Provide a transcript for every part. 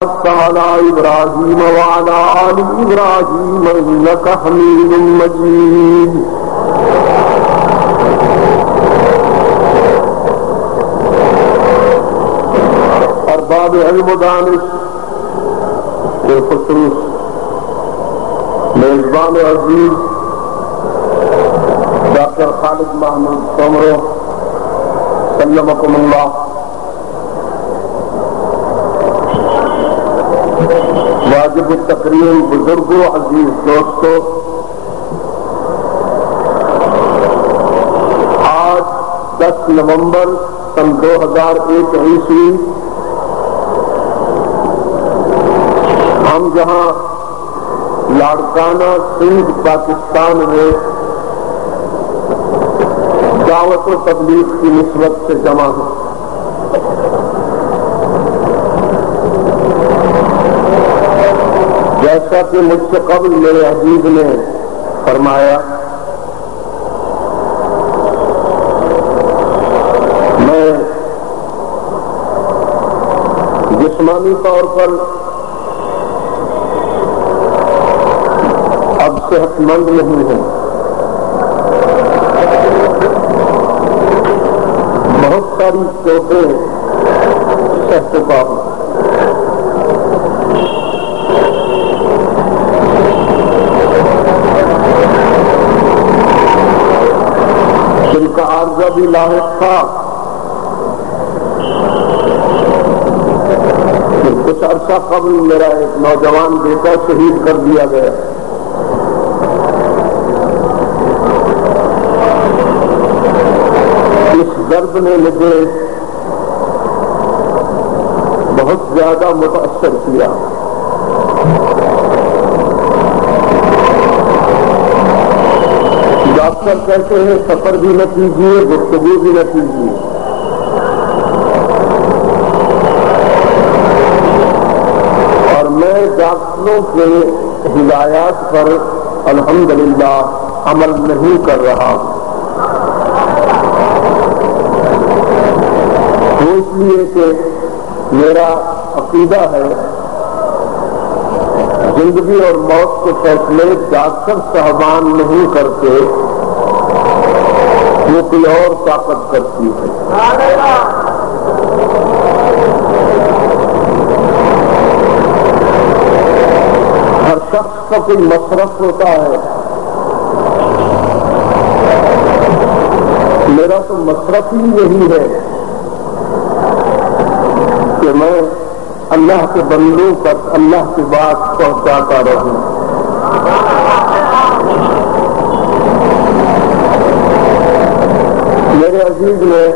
على إبراهيم وعلى آل إبراهيم إنك حميد مجيد. ارباب علم و دانش بالخصوص میزبان عزیز ڈاکٹر خالد محمود سومرو سلمکم اللہ، واجب التکریم بزرگوں، عزیز دوستوں، آج 10 نومبر سن 2001 عیسوی ہم جہاں لاڑکانہ سندھ پاکستان میں دعوت و تبلیغ کی نسبت سے جمع ہیں، جیسا کہ مجھ سے قبل میرے حبیب نے فرمایا، میں جسمانی طور پر اب صحت مند نہیں ہوں، بہت ساری چوٹیں سہ چکا ہوں، دل کا عارضہ بھی لاحق تھا کہ کچھ عرصہ قبل میرا ایک نوجوان بیٹا شہید کر دیا گیا، اس درد نے مجھے بہت زیادہ متاثر کیا۔ ڈاکٹر کہتے ہیں سفر بھی نہ کیجیے، گفتگو بھی نہ کیجیے، اور میں ڈاکٹروں کے ہدایات پر الحمدللہ عمل نہیں کر رہا ہوں، اس لیے کہ میرا عقیدہ ہے زندگی اور موت کے فیصلے ڈاکٹر صاحبان نہیں کرتے، وہ کوئی اور طاقت کرتی ہے۔ ہر شخص کا کوئی مصرف ہوتا ہے، میرا تو مصرف ہی یہی ہے کہ میں اللہ کے بندوں تک اللہ کی بات پہنچاتا رہوں۔ میرے عزیز نے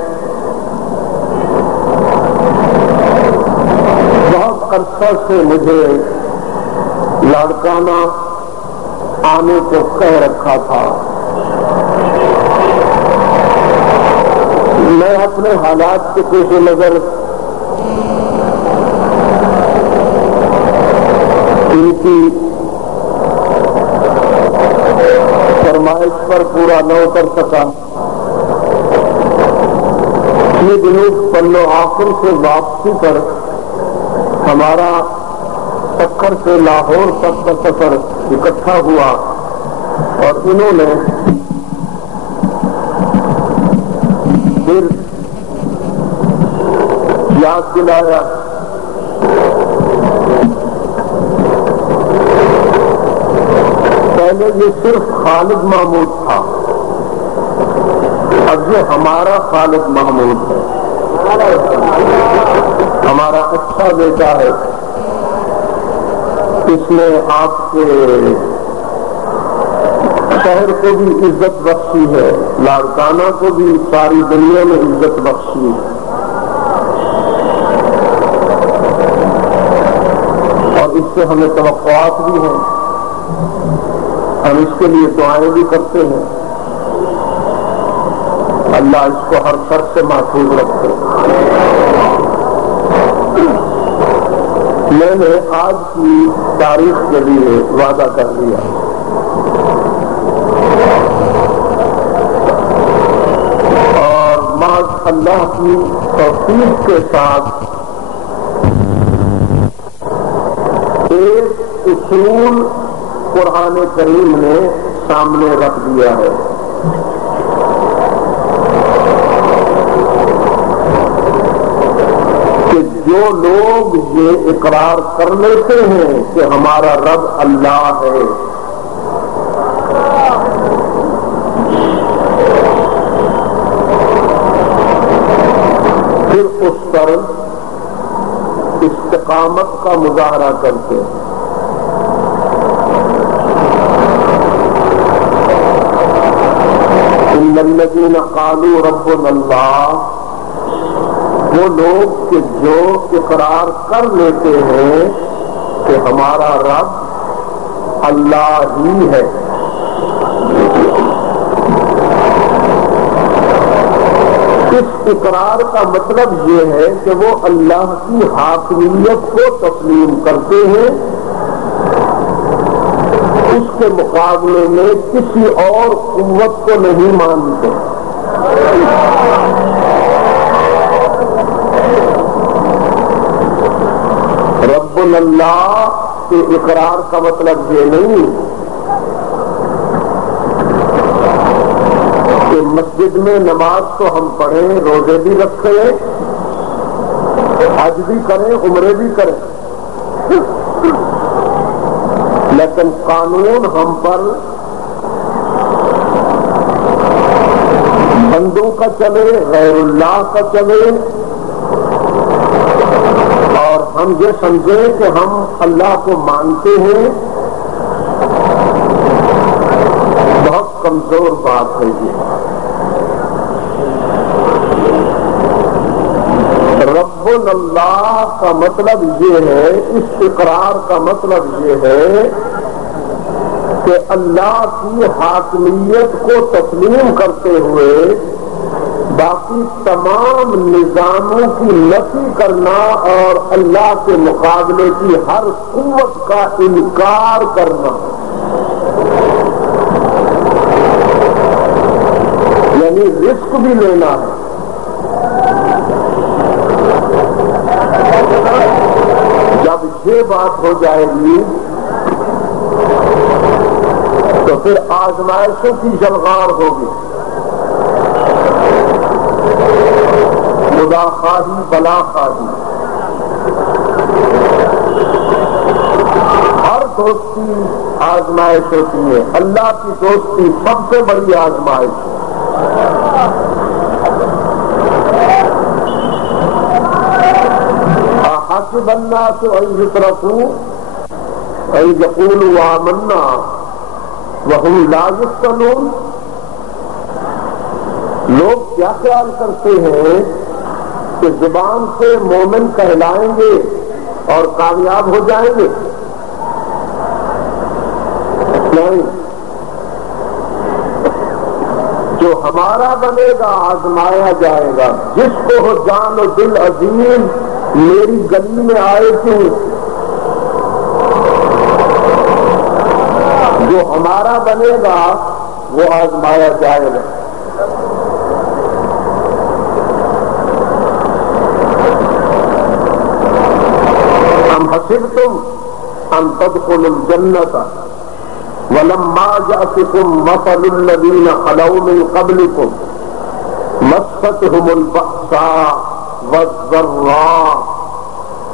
بہت عرصہ سے مجھے لاڑکانہ آنے کو کہہ رکھا تھا، میں اپنے حالات کے پیش نظر ان کی فرمائش پر پورا نہ اتر سکا۔ یہ دنوں پلو آخر سے واپسی پر ہمارا سکر سے لاہور تک کا سفر اکٹھا ہوا، اور انہوں نے پھر یاد دلایا پہلے یہ صرف خالد محمود تھا، اب یہ ہمارا خالد محمود ہے، ہمارا اچھا بیٹا ہے، اس نے آپ کے شہر کو بھی عزت بخشی ہے، لاڑکانہ کو بھی ساری دنیا میں عزت بخشی ہے، اور اس سے ہمیں توقعات بھی ہیں، ہم اس کے لیے دعائیں بھی کرتے ہیں، اللہ اس کو ہر شر سے محفوظ رکھے۔ میں نے آج کی تاریخ کے لیے وعدہ کر لیا، اور محض اللہ کی توفیق کے ساتھ اصول قرآن کریم نے سامنے رکھ دیا ہے. کہ جو لوگ یہ اقرار کر لیتے ہیں کہ ہمارا رب اللہ ہے، پھر اس پر استقامت کا مظاہرہ کرتے ہیں. ان الذین قالوا ربنا اللہ، وہ لوگ کہ جو اقرار کر لیتے ہیں کہ ہمارا رب اللہ ہی ہے. اس اقرار کا مطلب یہ ہے کہ وہ اللہ کی حاکمیت کو تسلیم کرتے ہیں، اس کے مقابلے میں کسی اور قوت کو نہیں مانتے. رب اللہ کے اقرار کا مطلب یہ نہیں کہ مسجد میں نماز تو ہم پڑھیں، روزے بھی رکھیں، حج بھی کریں، عمرے بھی کریں، لیکن قانون ہم پر بندوں کا چلے، غیر اللہ کا چلے، اور ہم یہ سمجھیں کہ ہم اللہ کو مانتے ہیں. بہت کمزور بات ہے یہ. رب اللہ کا مطلب یہ ہے، اس اقرار کا مطلب یہ ہے کہ اللہ کی حاکمیت کو تسلیم کرتے ہوئے باقی تمام نظاموں کی نفی کرنا اور اللہ کے مقابلے کی ہر قوت کا انکار کرنا. یعنی رسک بھی لینا ہے. جب یہ بات ہو جائے گی تو پھر آزمائشوں کی جلغار ہوگی. خدا خواہی بلا خواہی، ہر دوستی آزمائش ہوتی ہے. اللہ کی دوستی سب سے بڑی آزمائش ہے. حسب الناس ان یترکوا ان یقولوا آمنا وهم لا یفتنون. لوگ کیا خیال کرتے ہیں کہ زبان سے مومن کہلائیں گے اور کامیاب ہو جائیں گے؟ نہیں. جو ہمارا بنے گا آزمایا جائے گا. جس کو ہو جان و دل عظیم میری گلی میں آئے تھے، جو ہمارا بنے گا وہ آزمایا جائے گا. ام حسبتم ان تدخلوا الجنة ولما جاءتكم مثل الذين خلوا من قبلكم مستهم البأساء والضراء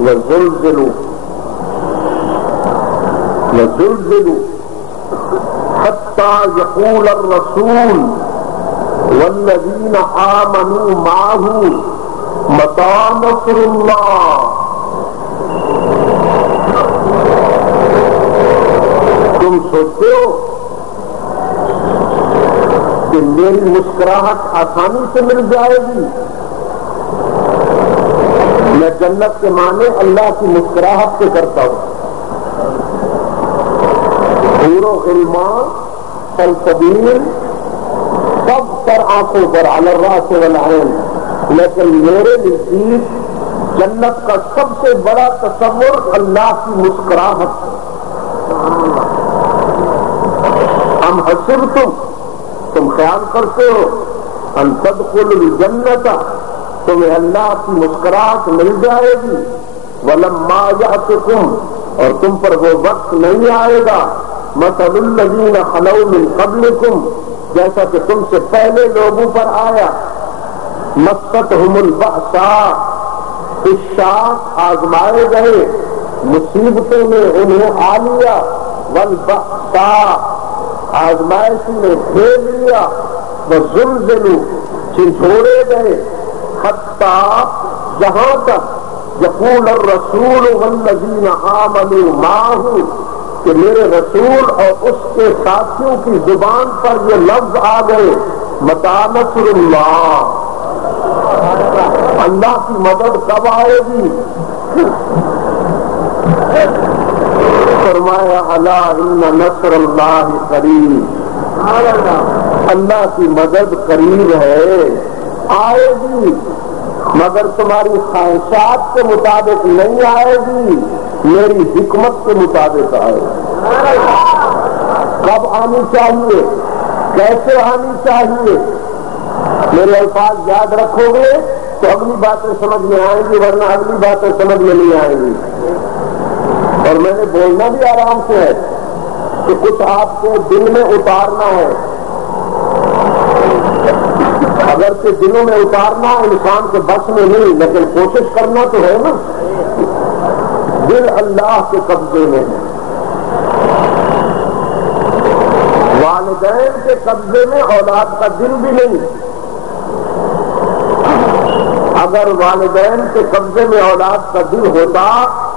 وزلزلوا حتى يقول الرسول والذين آمنوا معه متى نصر الله. تم سوچتے ہو کہ میری مسکراہٹ آسانی سے مل جائے گی؟ میں جنت کے معنی اللہ کی مسکراہٹ سے کرتا ہوں. حور و غلمان سلسبیل سب پر آنکھوں پر علی الراس والعین، لیکن میرے نزدیک جنت کا سب سے بڑا تصور اللہ کی مسکراہٹ. ہم حسبتم، تم خیال کرتے ہو، ان تدخلوا الجنت، تمہیں اللہ کی مسکراہٹ مل جائے گی، ولما یأتکم، اور تم پر وہ وقت نہیں آئے گا مثل الذین خلو من قبلکم، جیسا کہ تم سے پہلے لوگوں پر آیا، مستہم البأساء، عشاق آزمائے گئے، مصیبتوں نے انہیں آ لیا، والبأساء آزمائش نے گھیر لیا، وزلزلوا جھنجھوڑے گئے، حتیٰ جہاں تک یقول الرسول والذین آمنوا معہ، کہ میرے رسول اور اس کے ساتھیوں کی زبان پر یہ لفظ آ گئے، متی نصر اللہ، اللہ کی مدد کب آئے گی؟ فرمایا الا ان نصر اللہ قریب، اللہ کی مدد قریب ہے، آئے گی، مگر تمہاری خواہشات کے مطابق نہیں آئے گی، میری حکمت کے مطابق آئے گی۔ کب آنی چاہیے، کیسے آنی چاہیے؟ میرے الفاظ یاد رکھو گے تو اگلی باتیں سمجھ میں آئیں گی، ورنہ اگلی باتیں سمجھ میں نہیں آئیں گی۔ اور میں نے بولنا بھی آرام سے ہے کہ کچھ آپ کو دل میں اتارنا ہے، اگرچہ دلوں میں اتارنا انسان کے بس میں نہیں، لیکن کوشش کرنا تو ہے نا۔ دل اللہ کے قبضے میں ہے، والدین کے قبضے میں اولاد کا دل بھی نہیں۔ اگر والدین کے قبضے میں اولاد کا دل ہوتا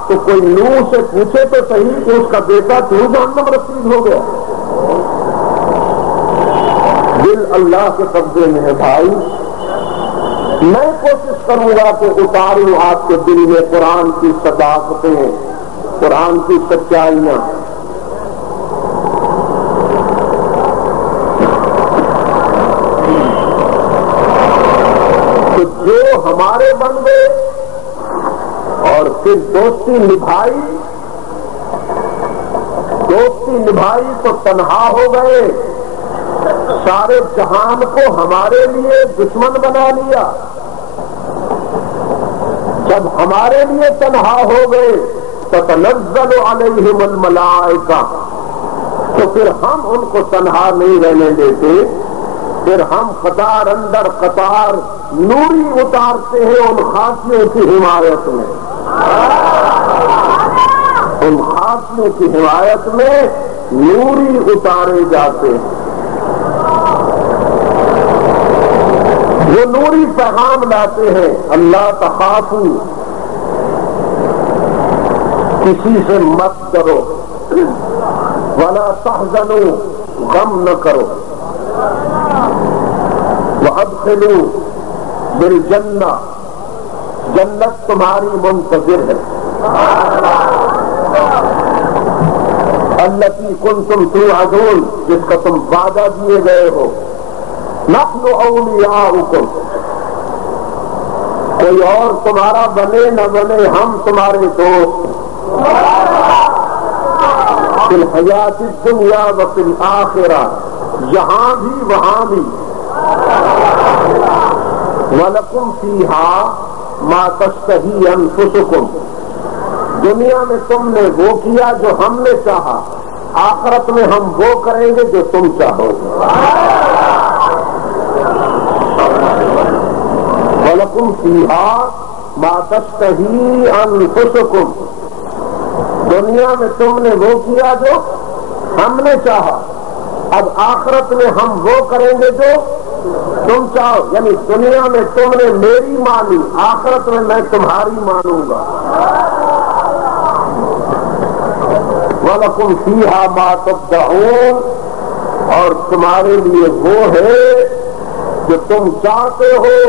تو کوئی نوح سے پوچھے تو صحیح کہ اس کا بیٹا کیوں جہنم رسید ہو گیا۔ دل اللہ کے قبضے میں ہے بھائی، میں کوشش کروں گا کہ اتاروں آپ کے دل میں قرآن کی صداقتیں، قرآن کی سچائیاں۔ تو جو ہمارے بن گئے اور پھر دوستی نبھائی تو تنہا ہو گئے، سارے جہان کو ہمارے لیے دشمن بنا لیا۔ جب ہمارے لیے تنہا ہو گئے تتنزل علیہم الملائکہ، تو پھر ہم ان کو تنہا نہیں رہنے دیتے، پھر ہم قطار اندر قطار نوری اتارتے ہیں ان خاصیوں کی حمایت میں، ان خاصیوں کی حمایت میں نوری اتارے جاتے ہیں۔ وہ نوری پیغام لاتے ہیں، اللہ تخافوا، کسی سے مت ڈرو، ولا تحزنوا، غم نہ کرو، وادخلوا بالجنہ، جنت تمہاری منتظر ہے، التی کنتم توعدون، جس کا تم وعدہ دیے گئے ہو، نحن اولیاؤکم، کوئی اور تمہارا بنے نہ بنے ہم تمہارے دوست، فی الحیات الدنیا وفی الآخرہ، یہاں بھی وہاں بھی، وَلَكُمْ فِيهَا مَا تَشْتَهِي أَنفُسُكُمْ، دنیا میں تم نے وہ کیا جو ہم نے چاہا، آخرت میں ہم وہ کریں گے جو تم چاہو گے۔ وَلَكُمْ فِيهَا مَا تَشْتَهِي أَنفُسُكُمْ، دنیا میں تم نے وہ کیا جو ہم نے چاہا، اب آخرت میں ہم وہ کریں گے جو تم چاہو، یعنی دنیا میں تم نے میری مانی، آخرت میں میں تمہاری مانوں گا۔ وَلَكُمْ فِيهَا مَا تَدَّعُونَ، اور تمہارے لیے وہ ہے جو تم چاہتے ہو،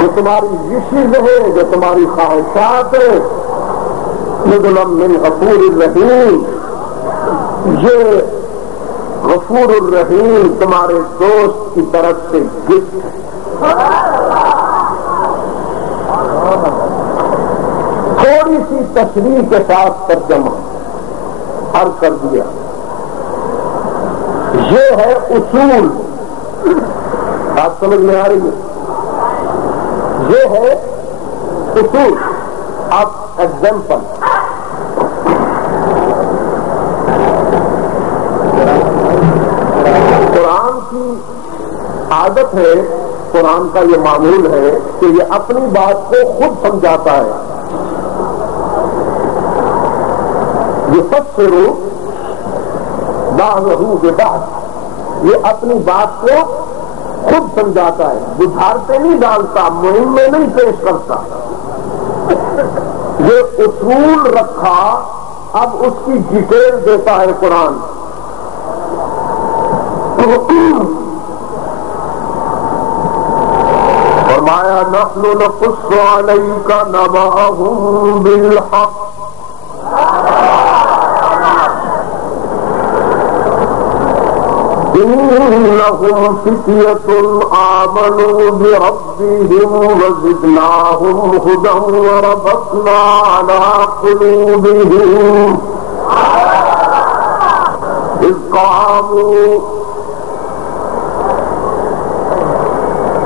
جو تمہاری وشز ہے، جو تمہاری خواہشات ہے، نُزُلًا مِّن غَفُورٍ رَحِيمٍ، یہ غفور الرحیم تمہارے دوست کی طرف سے گفٹ۔ تھوڑی سی تشریح کے ساتھ ترجمہ عرض کر دیا، یہ ہے اصول، آپ سمجھ میں آ رہی ہے، یہ ہے اصول۔ اب ایگزامپل، عادت ہے، قرآن کا یہ معمول ہے کہ یہ اپنی بات کو خود سمجھاتا ہے. یفسر بعضہ ببعض، یہ اپنی بات کو خود سمجھاتا ہے، بجھارتے نہیں ڈالتا، مہم میں نہیں پیش کرتا. یہ اصول رکھا، اب اس کی ڈیٹیل دیتا ہے قرآن. فرمایا نحن نقص علیک نبأہم بالحق، انہم فتیۃ آمنوا بربہم وزدناہم ھدی وربطنا علی قلوبہم اذ قاموا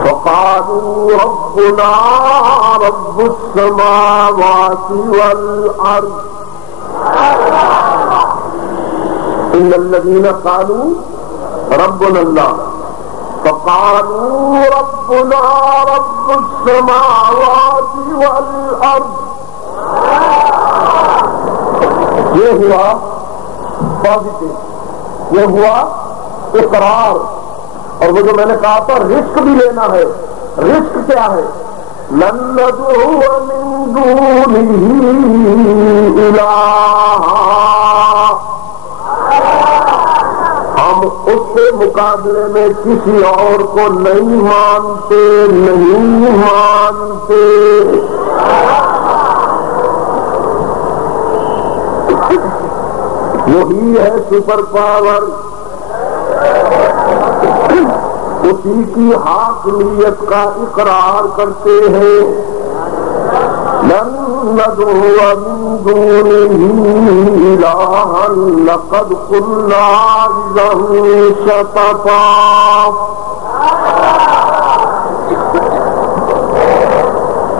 فقالوا ربنا رب السماوات والارض ان الذین قالوا ربنا اللہ فقالوا ربنا رب السماوات والارض. یہ ہوا پازیٹو، یہ ہوا اقرار. اور وہ جو میں نے کہا تھا رزق بھی لینا ہے، رزق کیا ہے؟ لن ندعو من دونہ الہا، ہم اس کے مقابلے میں کسی اور کو نہیں مانتے، نہیں مانتے. وہی ہے سپر پاور، اسی کی حاکمیت کا اقرار کرتے ہیں. لن ندعو من دونه إلها لقد قلنا إذا شططا.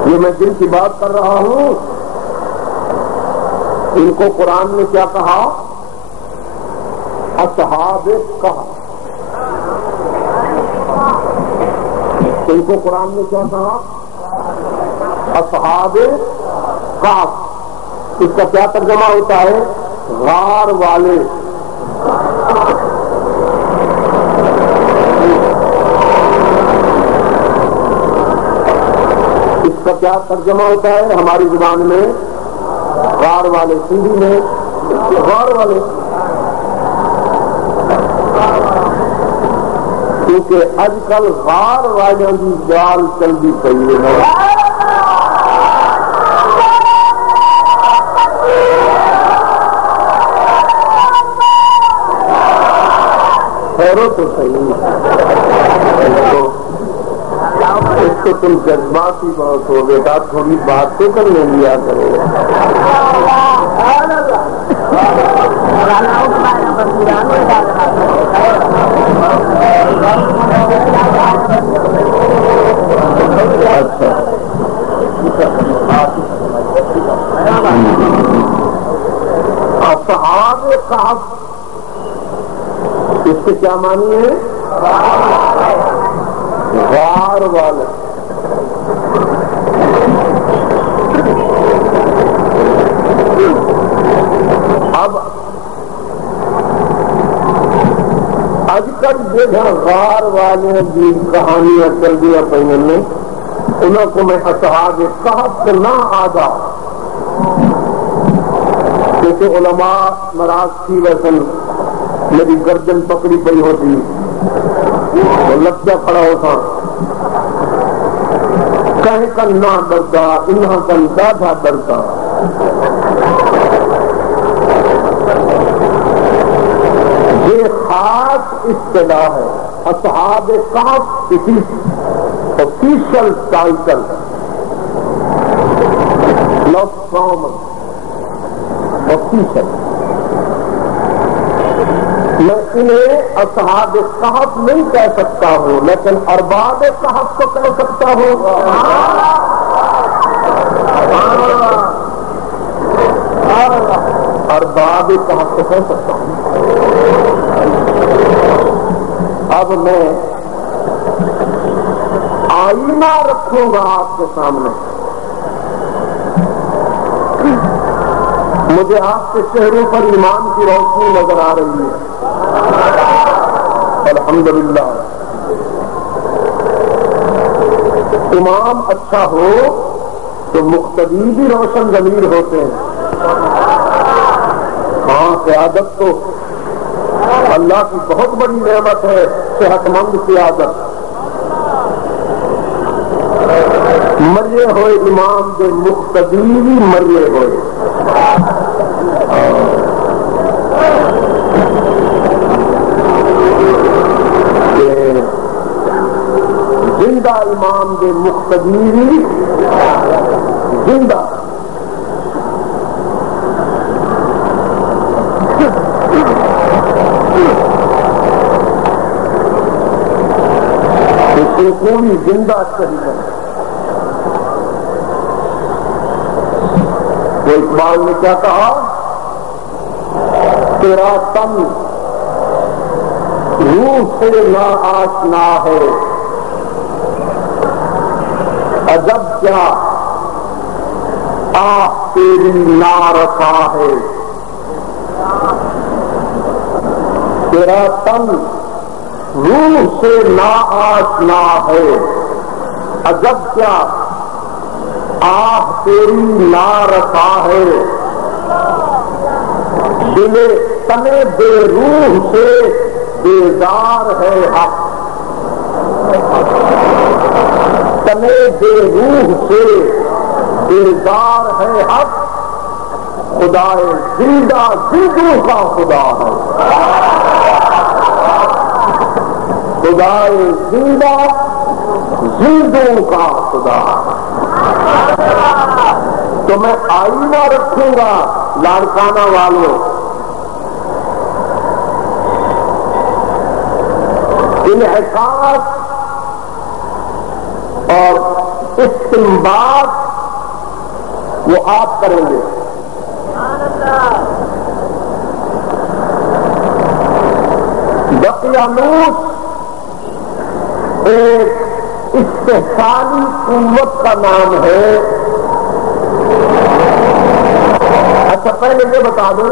یہ میں جن کی بات کر رہا ہوں ان کو قرآن نے کیا کہا؟ اصحاب کہا. ان کو قرآن نے کیا کہا؟ اصحاب کہف. اس کا کیا ترجمہ ہوتا ہے؟ غار والے. اس کا کیا ترجمہ ہوتا ہے ہماری زبان میں؟ غار والے. سندھی میں غار والے. کیونکہ اج کل غار والوں کی جال چلتی پئی ہے. خیرو تو صحیح، اس کو تم جذباتی بہت ہو بیٹا، تھوڑی بات تو کر لے لیا کرو. اچھا اصحاب کہف اس کے کیا معنی ہے؟ غار والے. اب اج کل جگہ غار والے کی کہانیاں چل دیا پہلے میں انہوں کو میں اصحاب کہف نہ آدھا، جیسے علماء مراض تھی ویسن میری گردن پکڑی پڑی ہوتی، وہ لگتا کھڑا ہوتا، کہیں کا نہ ڈرتا، انہاں کا دادا ڈرتا. یہ خاص اصطلاح ہے اصحاب کہف. اسی آفیشل ٹائٹل لفظ کامن آفیشل. میں انہیں اصحاب کہف نہیں کہہ سکتا ہوں، لیکن ارباب کہف کو کہہ سکتا ہوں. ارباب کہف کو کہہ سکتا ہوں. اب میں آئینہ رکھوں گا آپ کے سامنے، مجھے آپ کے چہروں پر ایمان کی روشنی نظر آ رہی ہے، الحمدللہ۔ امام اچھا ہو تو مقتدی بھی روشن ضمیر ہوتے ہیں۔ ہاں، قیادت تو اللہ کی بہت بڑی نعمت ہے، صحت مند قیادت۔ مرے ہوئے امام دے مقتدی بھی مرے ہوئے۔ زندہ امام دے مقتدی بھی زندہ۔ کوئی زندہ چاہیے۔ وہ اقبال نے کیا کہا؟ تیرا تن روح سے نا آشنا ہے، عجب کیا آہ تیری نارسا ہے۔ تیرا تن روح سے نا آشنا ہے، عجب کیا آہ تیری نارسا ہے۔ دل تنے بے روح سے بیزار ہے حق، تنے بے روح سے بیزار ہے حق، خدا زندہ زندوں کا خدا ہے، خدا زندہ زندوں کا خدا ہے۔ تو میں آئینہ رکھوں گا لاڑکانہ والوں، انحساس اور استنباط وہ آپ کریں گے۔ دقیانوس ایک استحصالی قوت کا نام ہے۔ اچھا، پہلے یہ بتا دو،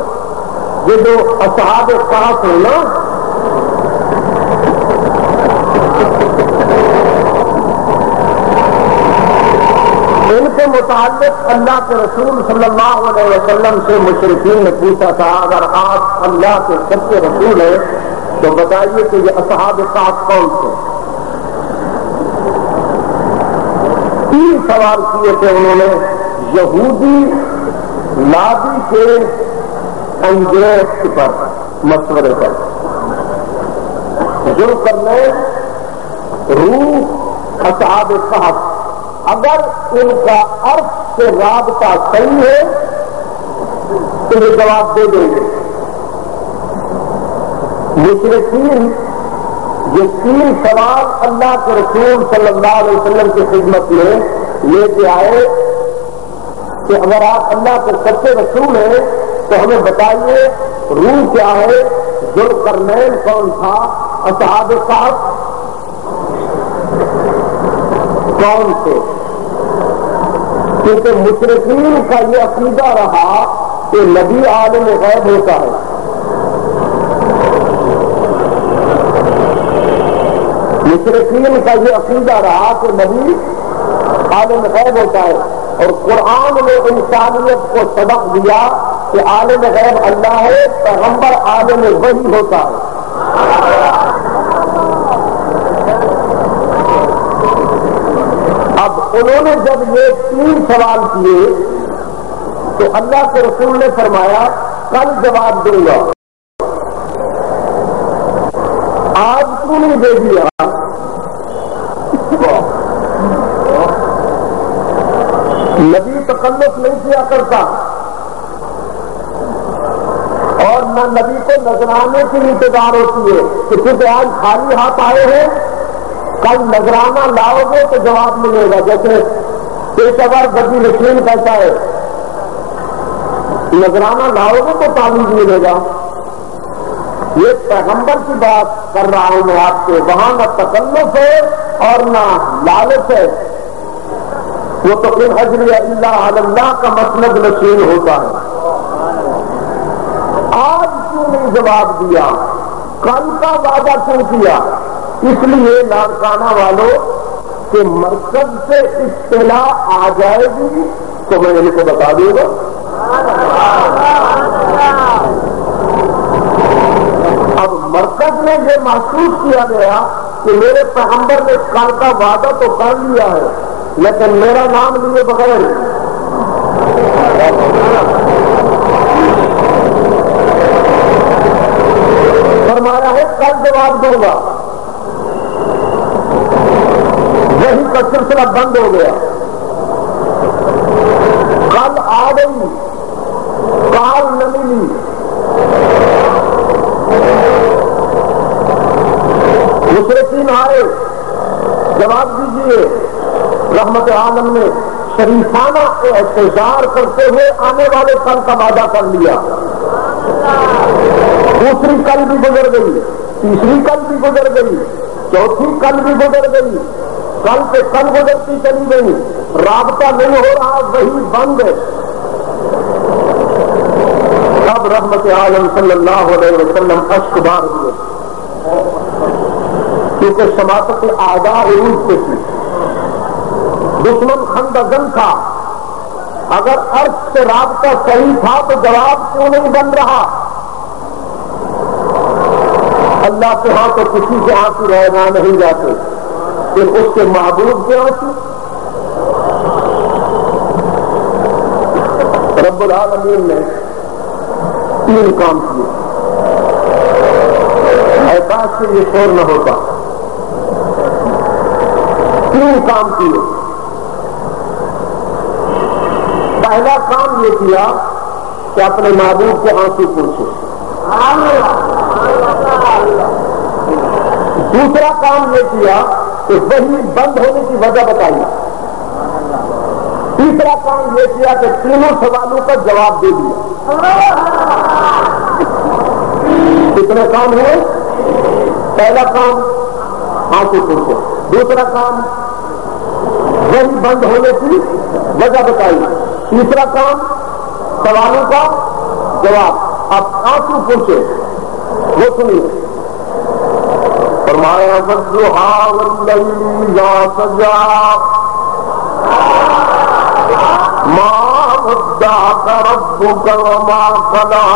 یہ جو اصحاب کہف ہیں نا، ان کے متعلق اللہ کے رسول صلی اللہ علیہ وسلم سے مشرکین نے پوچھا تھا، اگر آپ اللہ کے سچے رسول ہیں تو بتائیے کہ یہ اصحاب کہف کون تھے؟ 3 سوال کیے تھے انہوں نے، یہودی لابی کے انگریز پر مشورے پر، جو کرنے روح اصحاب کہف، اگر ان کا عرش سے رابطہ صحیح ہے تو یہ جواب دے دیں گے۔ مشرکین یہ 3 سوال اللہ کے رسول صلی اللہ علیہ وسلم کی خدمت میں لے کے آئے کہ اگر آپ اللہ کے سچے رسول ہیں تو ہمیں بتائیے روح کیا ہے، ذوالقرنین کون تھا، اصحاب کہف کون تھے؟ کیونکہ مشرکین کا یہ عقیدہ رہا کہ نبی عالم غیب ہوتا ہے، مشرکین کا یہ عقیدہ رہا کہ نبی عالم غیب ہوتا ہے، اور قرآن نے انسانیت کو سبق دیا کہ عالم غیب اللہ ہے، پیغمبر عالم وحی ہوتا ہے۔ اب انہوں نے جب یہ 3 سوال کیے تو اللہ کے رسول نے فرمایا کل جواب دوں گا، آج کیوں نہیں دے دیا؟ نبی تکلف نہیں کیا کرتا، اور نہ نبی کو نذرانے کی انتظار ہوتی ہے کہ کیونکہ آج خالی ہاتھ آئے ہیں، کل نذرانہ لاؤ گے تو جواب ملے گا۔ جیسے پیشہ گدی نشین کہتا ہے نذرانہ لاؤ گے تو تعویذ ملے گا۔ یہ پیغمبر کی بات کر رہا ہوں میں آپ سے، وہاں نہ تکلف ہے اور نہ لالچ ہے، وہ تو ان اجر الا علی اللہ کا مسند نشین ہوتا ہے۔ آج کیوں نہیں جواب دیا؟ کل کا وعدہ کیوں کیا؟ اس لیے لاڑکانہ والوں کہ مرکز سے اطلاع آ جائے گی تو میں ان کو بتا دوں گا۔ اب مرکز میں یہ محسوس کیا گیا کہ میرے پیغمبر نے کل کا وعدہ تو کر لیا ہے لیکن میرا نام لیے بغیر فرمایا ہے کل جواب دوں گا، وہی کا سلسلہ بند ہو گیا۔ کل آ گئی، کال نہ ملی، مشرکین آئے، جواب دیجیے۔ رحمت عالم نے شریفانہ احتجاج کرتے ہوئے آنے والے کل کا وعدہ کر لیا۔ دوسری کل بھی گزر گئی، تیسری کل بھی گزر گئی، چوتھی کل بھی گزر گئی، کل پہ کل گزرتی چلی گئی، رابطہ نہیں ہو رہا، وہی بند ہے۔ اب رحمت عالم صلی اللہ علیہ وسلم اشک بار ہوئے کیونکہ شماتت اعداء عروج پہ تھی، دشمن خندزن تھا۔ اگر عرش سے رابطہ صحیح تھا تو جواب کیوں نہیں بن رہا؟ اللہ کے ہاں تو کسی کے آنسو رہنا نہیں جاتے، پھر اس کے محبوب کے آنسو۔ رب العالمین نے 3 کام کیے، احساس سے یہ شور نہ ہوتا۔ 3 کام کیے۔ پہلا کام یہ کیا کہ اپنے محبوب کے آنسو پوچھے۔ دوسرا کام یہ کیا کہ وہی بند ہونے کی وجہ بتائی۔ تیسرا کام یہ کیا کہ تینوں سوالوں کا جواب دے دیا۔ کتنے کام ہوئے؟ پہلا کام آنسو پوچھے، دوسرا کام وہی بند ہونے کی وجہ بتائی، تیسرا کام سوالوں کا جواب۔ اب آنسو پوچھے، وہ سنیے۔ فرمایا والضحیٰ واللیل اذا سجا ما ودعک ربک وما قلى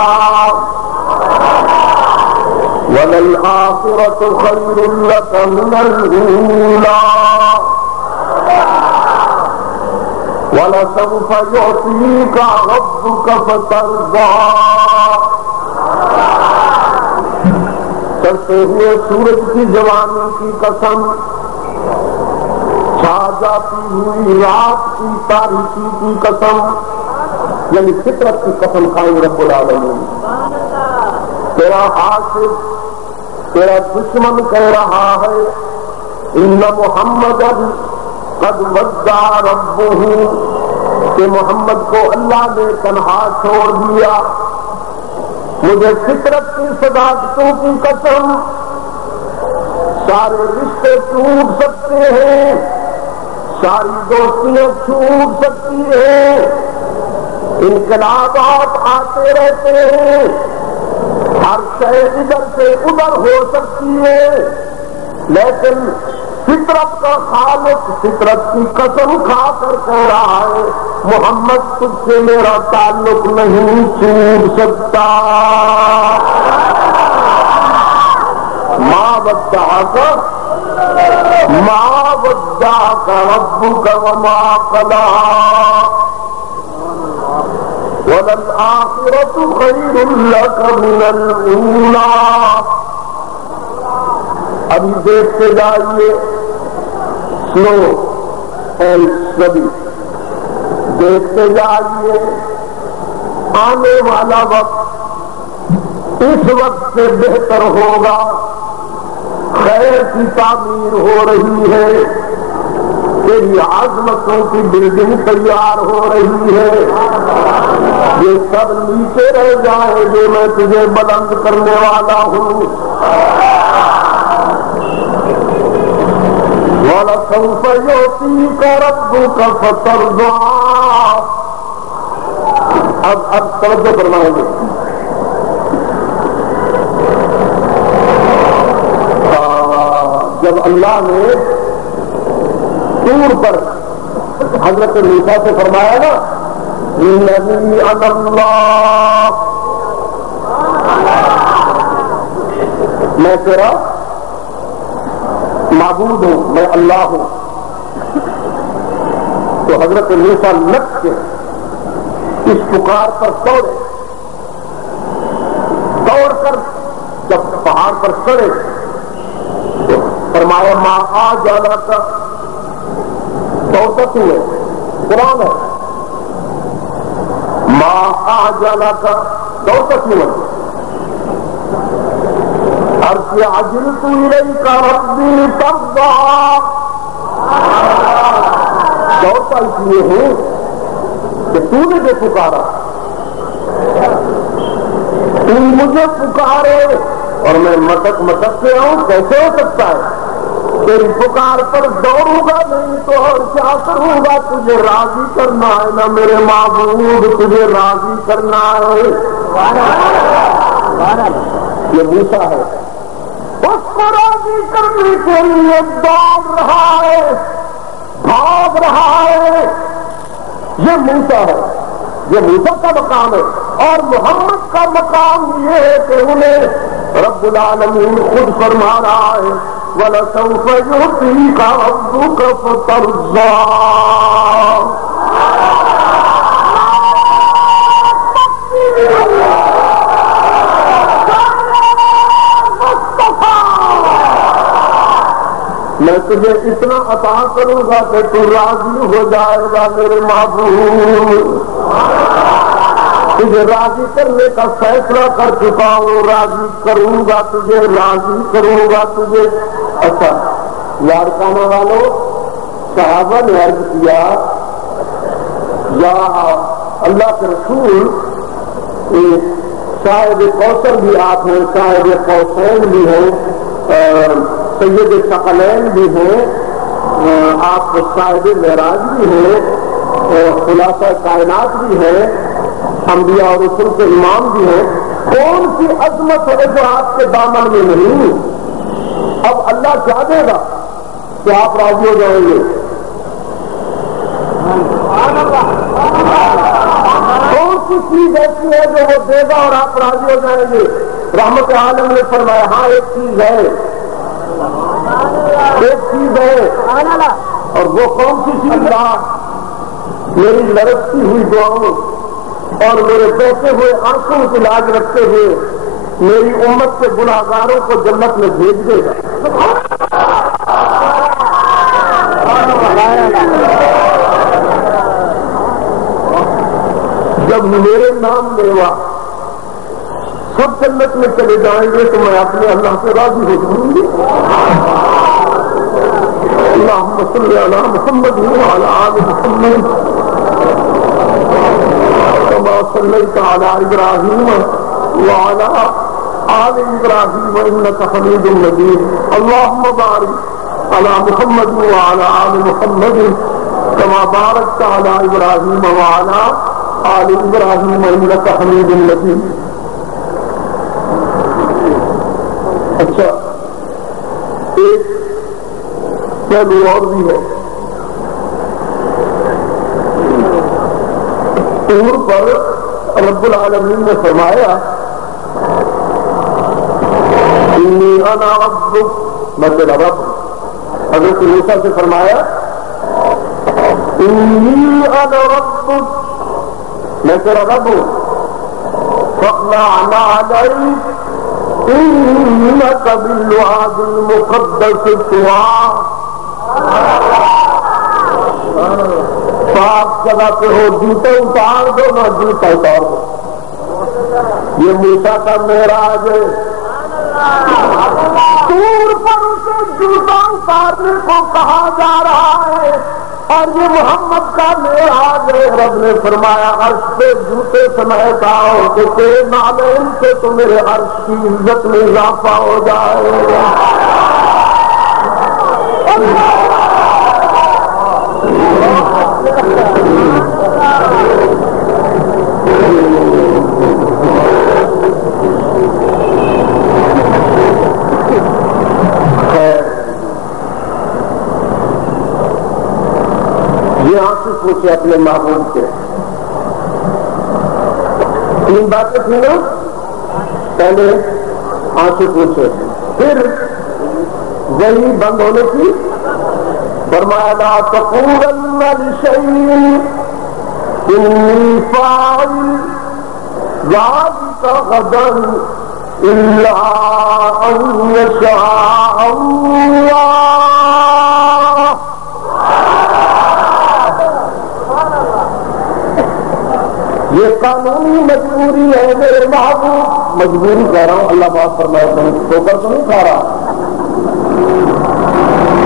وللآخرة خیر لک من الأولى وَلَسَوْفَ يُعْطِيكَ رَبُّكَ فَتَرْضَىٰ۔ چڑھتے ہوئے سورج کی جوانی کی قسم، چھا جاتی ہوئی رات کی تاریکی کی قسم، یعنی فطرت کی قسم کھائی رب العالمین۔ تیرا حاسد، تیرا دشمن کہہ رہا ہے ان محمدا قد ودع ربہ، کہ محمد کو اللہ نے تنہا چھوڑ دیا۔ مجھے فطرت کی صداقتوں کی قسم، سارے رشتے ٹوٹ سکتے ہیں، ساری دوستیاں چھوٹ سکتی ہیں، انقلابات آتے رہتے ہیں، ہر شے ادھر سے ادھر ہو سکتی ہے، لیکن فطرت کا خالق فطرت کی قسم کھا کر کہہ رہا ہے محمد تجھ سے میرا تعلق نہیں چھوٹ سکتا۔ ما ودعک ربک وما قلى وللآخرة خیر لک من الأولى۔ ابھی دیکھتے جائیے، سنو اے سبھی، دیکھتے جائیے آنے والا وقت اس وقت سے بہتر ہوگا، خیر کی تعمیر ہو رہی ہے، تیری عظمتوں کی بلڈنگ تیار ہو رہی ہے، یہ سب نیچے رہ جائے جو میں تجھے بلند کرنے والا ہوں۔ وَلَسَوْفَ يُعْطِيكَ رَبُّكَ فَتَرْضَىٰ. اب توجہ فرمائیں گے. جب اللہ نے طور پر حضرت موسیٰ سے فرمایا نا اِنَّنِي أَنَا اللَّهُ، میں تیرا معبود ہوں، میں اللہ ہوں، تو حضرت موسیٰ لٹ کے اس پکار پر دوڑ کر جب پہاڑ پر چڑھے تو فرمایا ماں آ جانا کا توسط ہوئے قرآن ہے، ماں آ جانا کا توسط ہوئے عجلت إليك ربي ترضى. دوڑتا اس لیے ہوں کہ تو نے جو پکارا، تو مجھے پکارے اور میں مٹک کے آؤں، کیسے ہو سکتا ہے؟ تیری پکار پر دوڑوں گا نہیں تو اور کیا کروں گا؟ تجھے راضی کرنا ہے نا میرے معبود، تجھے راضی کرنا ہے. یہ موسیٰ ہے، اس کو راضی کرنے کے لیے دوڑ رہا ہے، بھاگ رہا ہے. یہ موسیٰ ہے، یہ موسیٰ کا مقام ہے. اور محمد کا مقام یہ ہے کہ انہیں رب العالمین خود فرما رہا ہے وَلَسَوْفَ يُعْطِيكَ رَبُّكَ فَتَرْضَىٰ. میں تجھے اتنا عطا کروں گا کہ تو راضی ہو جائے گا میرے معبود. تجھے راضی کرنے کا فیصلہ کر چکا ہوں، راضی کروں گا تجھے، راضی کروں گا تجھے. اچھا یارکانہ والوں، صحابہ نے عرض کیا یا اللہ کے رسول، صاحب کوثر بھی آپ ہیں، صاحب کوثین بھی ہیں، سید ثقلین بھی ہیں، آپ صاحب معراج بھی ہیں، خلاصہ کائنات بھی ہیں، انبیاء اور رسول کے امام بھی ہیں. کون سی عظمت ہے جو آپ کے دامن میں نہیں؟ اب اللہ کیا دے گا کہ آپ راضی ہو جائیں گے؟ کون سی چیز ایسی ہے جو وہ دے گا اور آپ راضی ہو جائیں گے؟ رحمت عالم نے فرمایا ہاں ایک چیز ہے، ایک چیز ہے. اور وہ کون سی چیز؟ میری لرزتی ہوئی دعاؤں اور میرے بہتے ہوئے آنکھوں کی لاج رکھتے ہوئے میری امت کے گناہگاروں کو جنت میں بھیج دے گا. جب میرے نام لیوا سب جنت میں چلے جائیں گے تو میں اپنے اللہ سے راضی ہو جاؤں گی. اللهم صل على محمد وعلى آل محمد كما صليت على إبراهيم وعلى آل إبراهيم إنك حميد مجيد. اللهم بارك على محمد وعلى آل محمد كما باركت على إبراهيم وعلى آل إبراهيم إنك حميد مجيد. اچھا ایک پہلو اور بھی ہے. طور پر رب العالمین نے فرمایا انی انا ربک، میں تیرا رب. حضرت موسیٰ سے فرمایا انی انا ربک، میں تیرا رب ہوں. فاخلع نعلیک انک بالوادی المقدس طویٰ. پاک جگہ پہ ہو، جوتے اتار دو نہ جوتا اتار دو. یہ موسیٰ کا معراج ہے. طور پر اسے جوتا اتارنے کو کہا جا رہا ہے اور یہ محمد کا معراج ہے. رب نے فرمایا عرش پہ جوتے سمیت آؤ کہ تیرے نالین سے تو میرے عرش کی عزت میں اضافہ ہو جائے. یہ آنسو پوچھے اپنے محبوب سے. 3 باتیں تھیں نا. پہلے آنسو پوچھے, پھر وہی بند ہونے کی. فرمایا لا تقولن لشيء إني فاعل ذلك غدا إلا أن يشاء الله. یہ قانونی مجبوری ہے میرے محبوب. مجبوری کہہ رہا ہوں, اللہ معاف فرمائے, تو کر تو نہیں کھا رہا.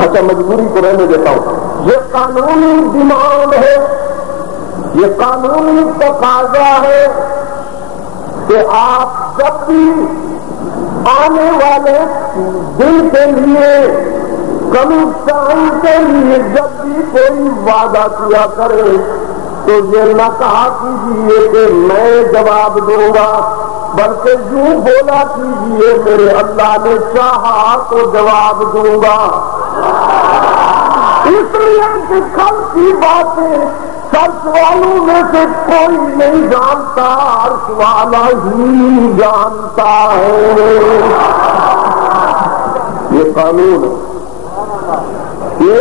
اچھا مجبوری کو رہنے دیتا ہوں. یہ قانونی ڈیمانڈ ہے, یہ قانونی تقاضا ہے کہ آپ جب بھی آنے والے دن کے لیے, کمی ٹائم کے لیے جب بھی کوئی وعدہ کیا کرے تو یہ نہ کہا کیجیے کہ میں جواب دوں گا, بلکہ یوں بولا کیجیے میرے اللہ نے چاہا تو جواب دوں گا. اس لیے کہ کل کی باتیں سچ والوں میں سے کوئی نہیں جانتا, عرش والا ہی جانتا ہے. یہ قانون ہے, یہ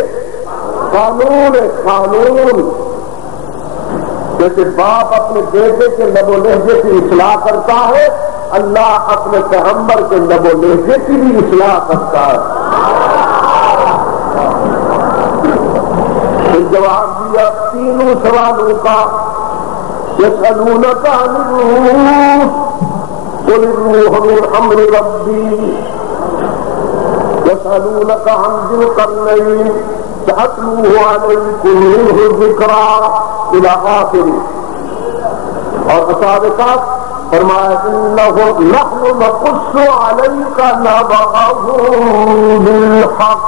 قانون ہے. قانون جیسے باپ اپنے بیٹے کے لب و لہجے کی اصلاح کرتا ہے, اللہ اپنے پیغمبر کے لب و لہجے کی بھی اصلاح کرتا ہے. پھر جواب دیا 3 سوالوں کا. یسألونک عن الروح قل الروح من امر ربی یسألونک عن ذی القرنین سأتلوه علیکم منہ ذکرا الى آخر. اور اصحاب کہف فرمایا انہ نحن نقص علیک نبأهم بالحق.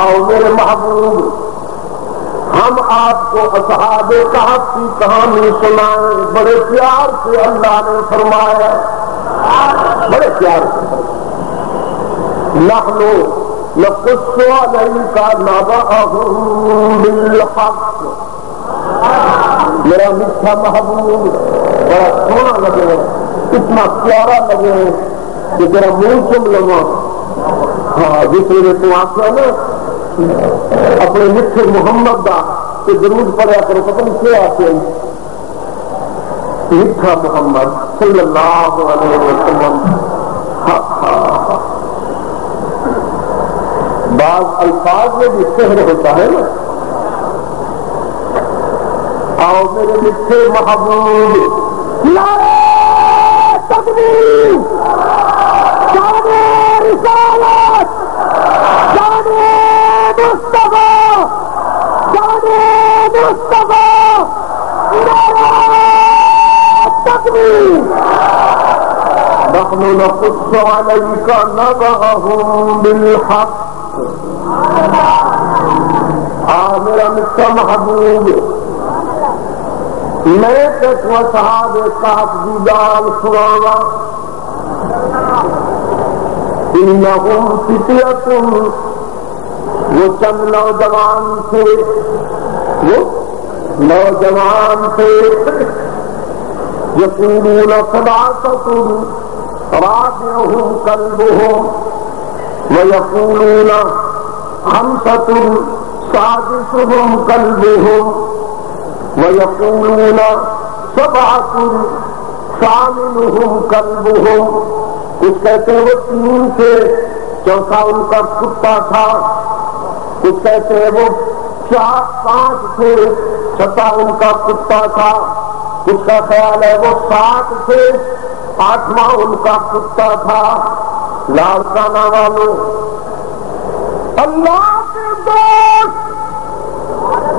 آؤ میرے محبوب, ہم آپ کو اصحاب کہف کی کہانی سنائیں. بڑے پیار سے اللہ نے فرمایا, بڑے پیار سے, نحن نقص علیک نبأهم بالحق. میرا میٹھا محبوب بڑا سونا لگے, اتنا پیارا لگے کہ تیرا منہ چم لگا. ہاں جس نے تو آخیا نا اپنے میٹھے محمد کا کہ درود پڑھا کرو, پتہ نہیں کیا آتے ہیں. میٹھا محمد صلی اللہ علیہ وسلم. بعض الفاظ میں بھی سحر ہوتا ہے نا. آؤ میرے میٹھے محبوب, نعرہ تکبیر, شان رسالت, شان مصطفیٰ, شان مصطفیٰ, نعرہ تکبیر. نحن نقص علیک نبأهم بالحق. میرا میٹھا محبوب, میں تو اصحاب کہف کی گال سناواں. انہم فتیۃ, وہ چند نوجوان تھے, وہ نوجوان تھے. یقولون ثلاثۃ رابعہم کلبہم ویقولون خمسۃ سادسہم کلبہم ویقولون سبعۃ ثامنہم کلبہم. کچھ کہتے ہیں وہ 3 تھے, چوتھا ان کا کتا تھا. کچھ کہتے ہیں وہ 5 تھے, چھٹا ان کا کتا تھا. کچھ کا خیال ہے وہ 7 تھے, 8واں ان کا کتا تھا. لاڑکانہ والوں, اللہ کے دوست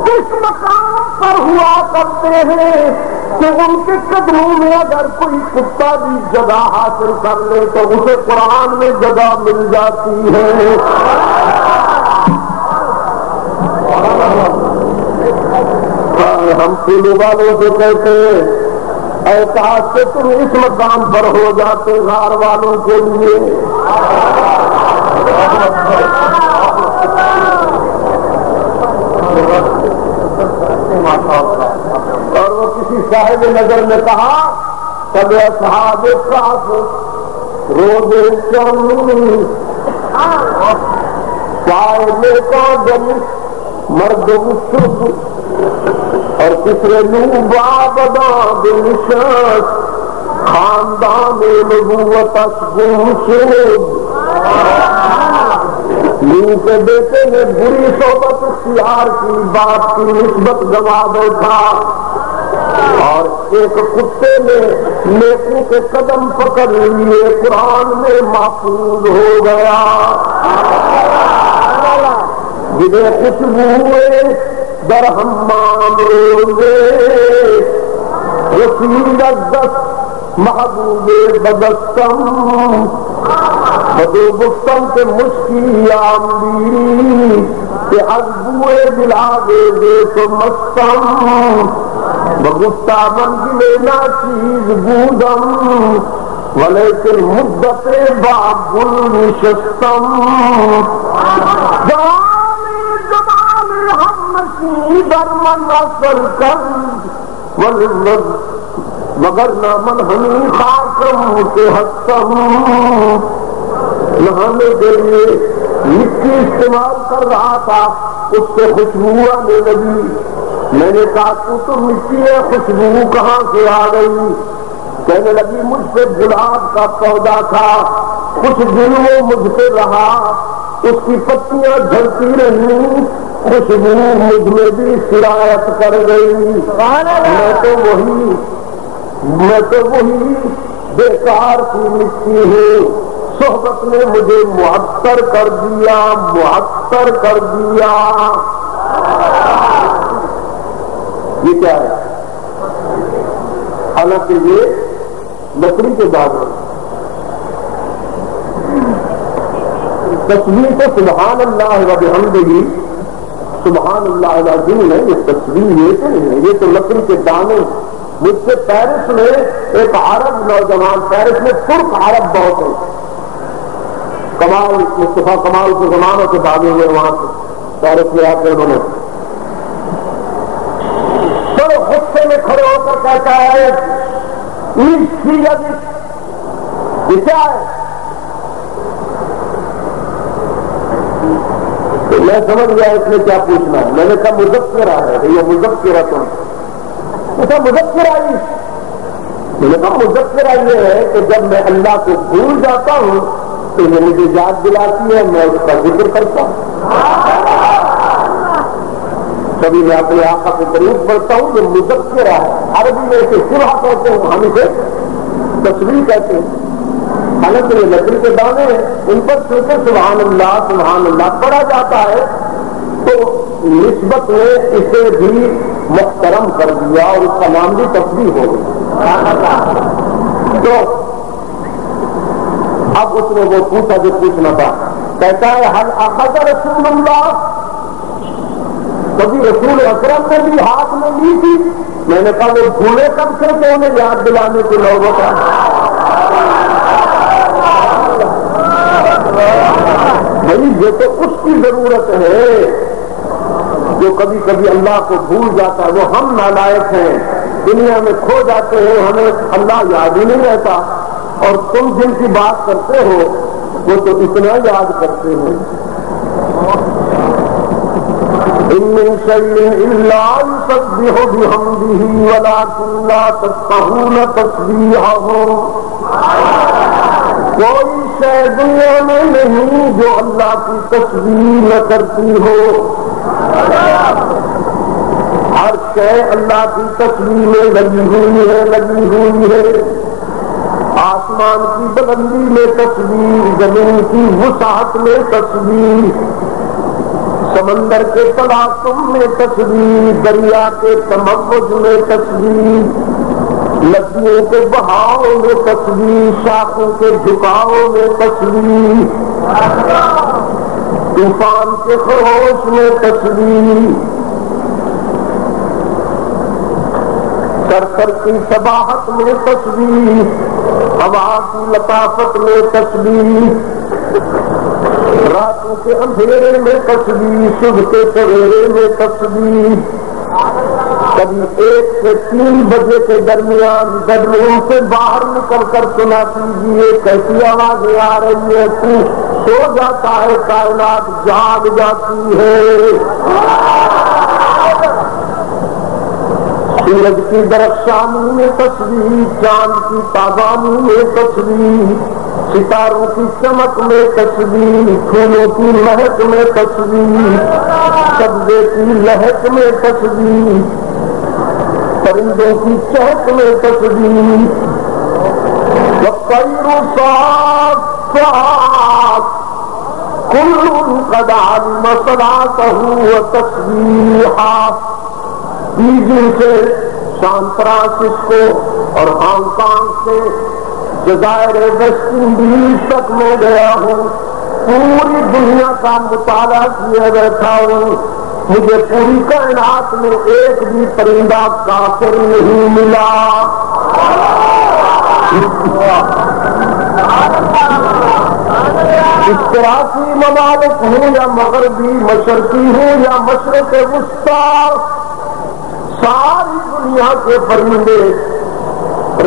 اس مقام پر ہوا کرتے ہیں کہ ان کے قدموں میں اگر کوئی کتا بھی جگہ حاصل کر لے تو اسے قرآن میں جگہ مل جاتی ہے. ہم پھولو والوں سے کہتے ہیں اے کاش کہ تم اس مقام پر ہو جاتے غار والوں کے لیے. اور وہ کسی صاحب نظر نے کہا سب اصحاب کاف روز چمنی پائے میں کا دل مرد شد اور تیسرے لوں بابدا بنشاس خاندان نبوت اشبو شد. لوں کے بیٹے نے بری صحبت اختیار کی باپ کی نسبت گنوا بیٹھا اور ایک کتے نے نیکوں کے قدم پکڑ لیے قرآن میں محفوظ ہو گیا. جنہیں خوشبو ہوئے در حمام روزے رسیدت دست محبوب بدستم بدو بستم کے مشکی آمدی کہ از بوئے دلا دے دے تو مستم بگفتہ منزل ناچیز بودم ولیکن مدت باب گل نشستم. جوامی جمال ہم نشی در من اثر کند ولد مگر نہ من ہمیں خاکم کے حسم. نہانے کے لیے مٹی استعمال کر رہا تھا اس سے خوشبو آنے لگی. میں نے کہا تو مٹی ہے خوشبو کہاں سے آ گئی؟ کہنے لگی مجھ سے گلاب کا پودا تھا کچھ دن وہ مجھ پہ رہا اس کی پتیاں جھڑتی رہی خوشبو مجھ میں بھی سرایت کر گئی. میں تو وہی بیکار کی مٹی ہوں صحبت نے مجھے معطر کر دیا. یہ کیا ہے؟ حالانکہ یہ لکڑی کے بعد تصویر تو سبحان اللہ و بحمدہ سبحان اللہ العظیم ہے. یہ تصویر یہ تو نہیں ہے، یہ تو لکڑی کے دانے. مجھ سے پیرس میں ایک عرب نوجوان، پیرس میں ترک عرب بہت ہے، کمال مصطفیٰ کمال کے زمانوں کے بعد ہوئے وہاں سے پیرس میں آ کر انہوں نے بڑے غصے میں کھڑے ہو کر کہتا ہے یہ کیا ہے؟ تو میں سمجھ گیا اس میں کیا پوچھنا ہے. میں نے کہا مذکرہ ہے. یہ مذکرہ تم مذکرہ میں نے کہا مذکرہ یہ ہے کہ جب میں اللہ کو بھول جاتا ہوں تو یہ مجھے یاد دلاتی ہے، میں اس کا ذکر کرتا ہوں. کبھی میں اپنے آقا کے قریب پڑھتا ہوں. یہ مذکرہ ہے. عربی میں اسے صبح کہتے ہیں، ہم اسے تصویر کہتے ہیں. حالانکہ یہ لکڑی کے دانے ہیں، ان پر صرف سبحان اللہ پڑھا جاتا ہے تو نسبت نے اسے بھی محترم کر دیا اور اس کا نام بھی تصویر ہو گیا. تو اب اس نے وہ پوچھا جو پوچھنا تھا. کہتا ہے حل اخذ رسول اللہ، کبھی رسول اکرم نے بھی ہاتھ میں لی تھی؟ میں نے کہا وہ بھولے کب سے کہ انہیں یاد دلانے کی نوبت ہے. بھائی یہ تو اس کی ضرورت ہے جو کبھی کبھی اللہ کو بھول جاتا ہے. وہ ہم نالائق ہیں، دنیا میں کھو جاتے ہیں، ہمیں اللہ یاد ہی نہیں رہتا. اور تم جن کی بات کرتے ہو وہ تو اتنا یاد کرتے ہیں. ان من شيء الا يسبح بحمده ولكن لا تفقهون تسبيحهم. کوئی شے دنیا میں نہیں جو اللہ کی تسبیح نہ کرتی ہو. ہر شے اللہ کی تسبیح میں لگی ہوئی ہے. آسمان کی بلندی میں تسبیح، زمین کی وسعت میں تسبیح، سمندر کے تلاطم میں تسبیح، دریا کے تموج میں تسبیح، ندیوں کے بہاؤ میں تسبیح، شاخوں کے جھکاؤ میں تسبیح، طوفان کے خروش میں تسبیح. سرسر کی صباحت میں تسبیح، ہوا کی لطافت میں تسبیح، راتوں کے اندھیرے میں تسبیح، صبح کے سویرے میں تسبیح، کبھی 1 سے 3 بجے کے درمیان بیڈ روم سے باہر نکل کر سنا کیجیے کیسی آوازیں آ رہی ہے، تو سو جاتا ہے کائنات جاگ جاتی ہے۔ سورج کی درخشانی میں تسبیح، چاند کی تابانی میں تسبیح، ستاروں کی چمک میں تسبیح، پھولوں کی مہک میں تسبیح، سبزے کی لہک میں تسبیح، پرندوں کی چہک میں تسبیح، والطیر صافات کل قد علم صلاته وتسبیحہ۔ بیجنگ سے سان فرانسسکو اور ہانگ کانگ سے جزائر ویسٹ انڈیز تک میں گیا ہوں، پوری دنیا کا مطالعہ کیے بیٹھا ہوں، مجھے پوری کائنات میں ایک بھی پرندہ کافر نہیں ملا۔ اشتراکی ممالک ہوں یا مغربی، مشرقی ہوں یا مشرق وسطی، ساری دنیا کے پرندے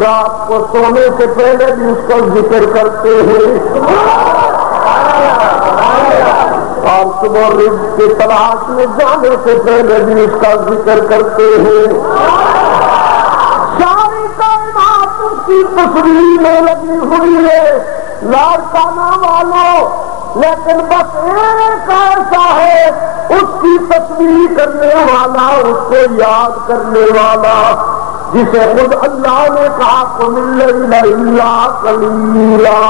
رات کو سونے سے پہلے بھی اس کا ذکر کرتے ہیں اور صبح رزق کی تلاش میں جانے سے پہلے بھی اس کا ذکر کرتے ہیں۔ ساری کائنات اس کی تصویر میں لگی ہوئی ہے لاڑکانہ والوں، لیکن بس ایک ایسا ہے اس کی تصویر کرنے والا، اس کو یاد کرنے والا، جسے خود اللہ نے کہا قم اللیل الا قلیلا۔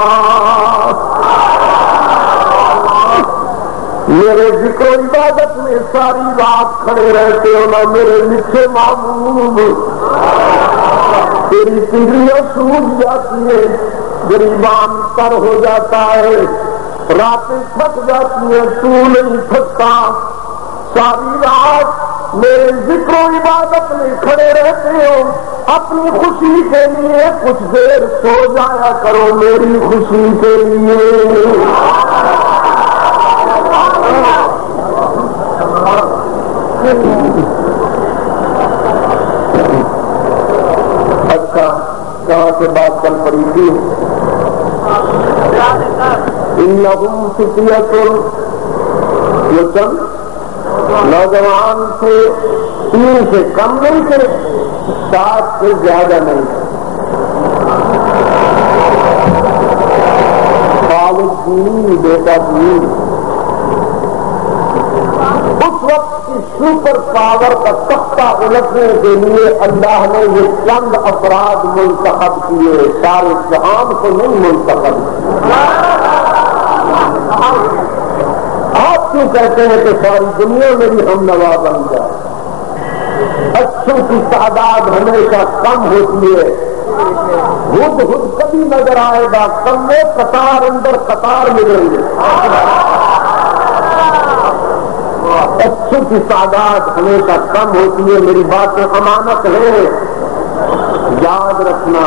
میرے ذکر و عبادت میں ساری رات کھڑے رہتے ہو نا میرے میٹھے محبوب، تیری پنڈلیاں سوکھ جاتی ہے، گریبان تر ہو جاتا ہے، راتیں تھک جاتی ہیں، تو نہیں تھکتا، ساری رات میرے ذکر و عبادت میں کھڑے رہتے ہو، اپنی خوشی کے لیے کچھ دیر سو جایا کرو میری خوشی کے لیے۔ اچھا کہاں سے بات چل پڑی تھی؟ انہم فتیۃ، یہ چند نوجوان تھے، 3 سے کم نہیں تھے، 7 سے زیادہ نہیں تھے، خالد دینی بیٹا دین۔ اس وقت کی سپر پاور کا تختہ الٹنے کے لیے اللہ نے یہ چند افراد منتخب کیے، سارے جہان کو نہیں منتخب کیا۔ آپ کیوں کہتے ہیں کہ ساری دنیا میں بھی ہم نوا بن جائے؟ اچھوں کی تعداد ہمیشہ کم ہوتی ہے، ہد کبھی نظر آئے گا، کم میں قطار اندر قطار ملیں گے، اچھوں کی تعداد ہمیشہ کم ہوتی ہے۔ میری باتیں امانت ہے، یاد رکھنا،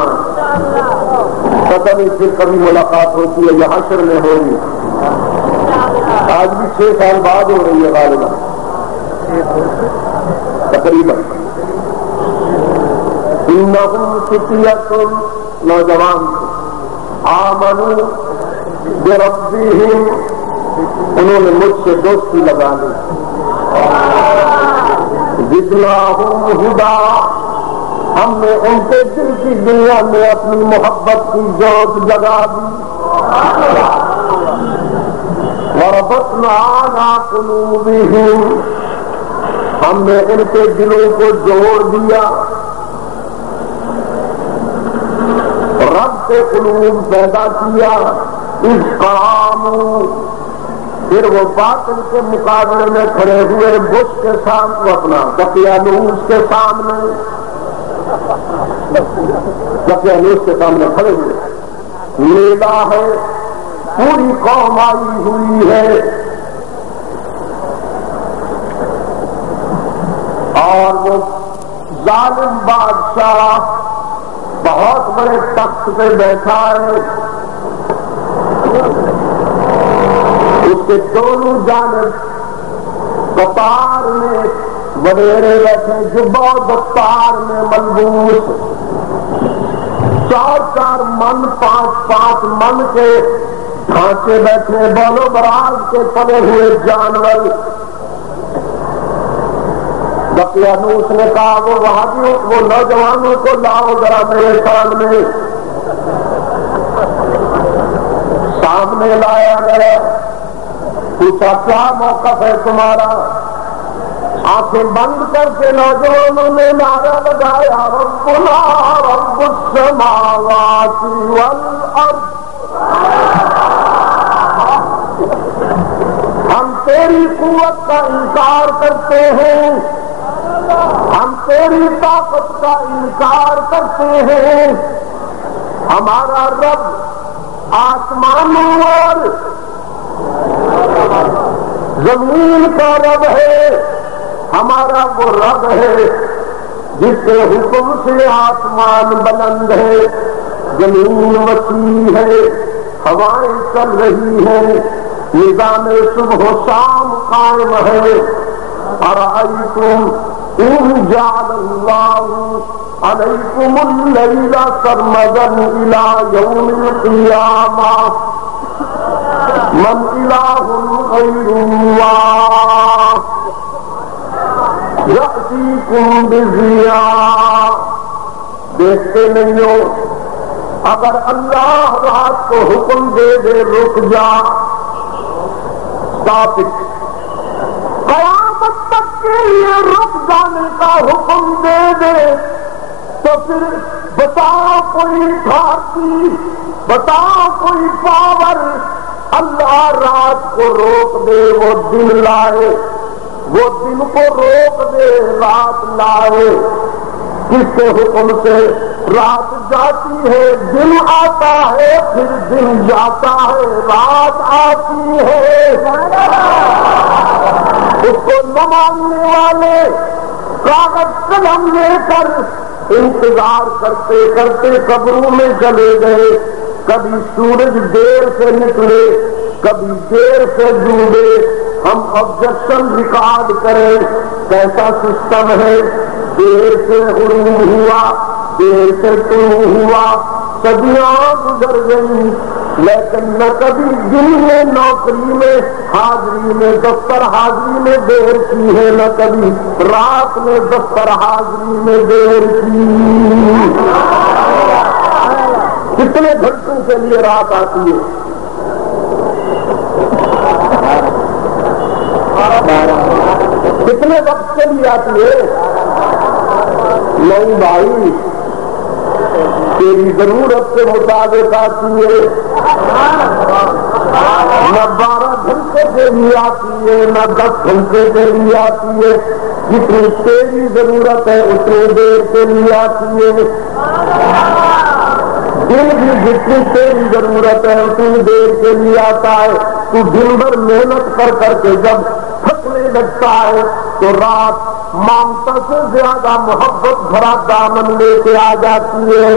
پتہ نہیں پھر کبھی ملاقات ہوتی ہے یا حشر میں ہوگی، آج بھی 6 سال بعد ہو رہی ہے غالباً تقریباً۔ انہم فتیۃ، نوجوان آمنوا بربہم، انہوں نے مجھ سے دوستی لگا لی، زدناہم ہدی، ہم نے ان کے دل کی دنیا میں اپنی محبت کی جوت جگا دی، وربطنا علی قلوبہم، ہم نے ان کے دلوں کو جوڑ دیا، رب سے قلوب پیدا کیا، اذ قاموا، پھر وہ باطل کے مقابلے میں کھڑے ہوئے، بش کے سامنے، اپنا دقیانوس کے سامنے، دقیانوس کے سامنے کھڑے ہوئے، میلہ ہے، پوری قوم آئی ہوئی ہے، اور وہ ظالم بادشاہ بہت بڑے تخت پہ بیٹھا ہے، اس کے دونوں جانب قطار میں وڈیرے بیٹھے، جبہ و دستار میں ملبوس، 4 من 5 من کے ڈھانچے بیٹھے، بول و براز کے پڑے ہوئے جانور۔ دقیانوس نے کہا وہ وہابیوں وہ نوجوانوں کو لاؤ ذرا میرے سامنے۔ سامنے لایا گیا، پوچھا کیا موقف ہے تمہارا؟ آنکھیں بند کر کے نوجوانوں نے نعرہ لگایا، ربنا رب السماوات والارض، ہم تیری قوت کا انکار کرتے ہیں، ہم تیری طاقت کا انکار کرتے ہیں، ہمارا رب آسمانوں اور زمین کا رب ہے، ہمارا وہ رب ہے جس کے حکم سے آسمان بلند ہے، زمین وسیع ہے، ہوائیں چل رہی ہیں، نظام صبح و شام قائم ہے۔ ارأیتم ان جعل اللہ علیکم اللیل سرمدا الی یوم القیامہ من الہ غیر اللہ یأتیکم بضیاء۔ دیکھتے نہیں ہو اگر اللہ رات کو حکم دے دے رک جا، قیامت تک کے لیے رک جانے کا حکم دے دے، تو پھر بتاؤ کوئی بھارتی، بتاؤ کوئی پاور اللہ رات کو روک دے وہ دن لائے، وہ دن کو روک دے رات لائے۔ کس کے حکم سے؟ رات جاتی ہے دن آتا ہے، پھر دن جاتا ہے رات آتی ہے۔ اس کو نہ ماننے والے کاغذ قلم لے کر انتظار کرتے کرتے قبروں میں چلے گئے، کبھی سورج دیر سے نکلے، کبھی دیر سے ڈوبے۔ ہم آبجیکشن ریکارڈ کریں کیسا سسٹم ہے، دیر سے غروب ہوا، دیر سے طلوع ہوا، صدیاں گزر گئی، لیکن نہ کبھی دن میں نوکری میں حاضری میں دفتر حاضری میں دیر کی ہے، نہ کبھی رات میں دفتر حاضری میں دیر کی۔ کتنے گھنٹوں کے لیے رات آتی ہے؟ کتنے وقت کے لیے آتی ہے؟ نہیں بھائی، تیری ضرورت کے مطابق آتی ہے، نہ 12 گھنٹے کے لیے آتی ہے، نہ 10 گھنٹے کے لیے آتی ہے، جتنی تیری ضرورت ہے اتنی دیر کے لیے آتی ہے۔ دن بھی جتنی تیری ضرورت ہے اتنی دیر کے لیے آتا ہے۔ تو دن بھر محنت کر کر کے جب تھکنے لگتا ہے تو رات مامتا سے زیادہ محبت بھرا دامن لے کے آ جاتی ہے،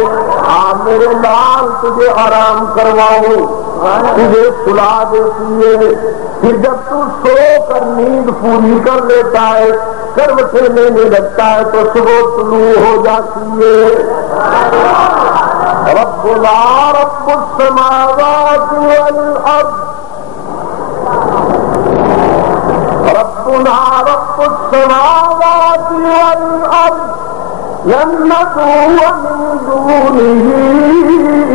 میرے لال تجھے آرام کرواؤں، تجھے سلا دیتی ہے۔ پھر جب تو سو کر نیند پوری کر لیتا ہے، کروٹیں لینے لگتا ہے تو صبح طلوع ہو جاتی ہے۔ ربنا رب السماوات والارض، ربنا رب السماوات والارض لن ندعو من دونه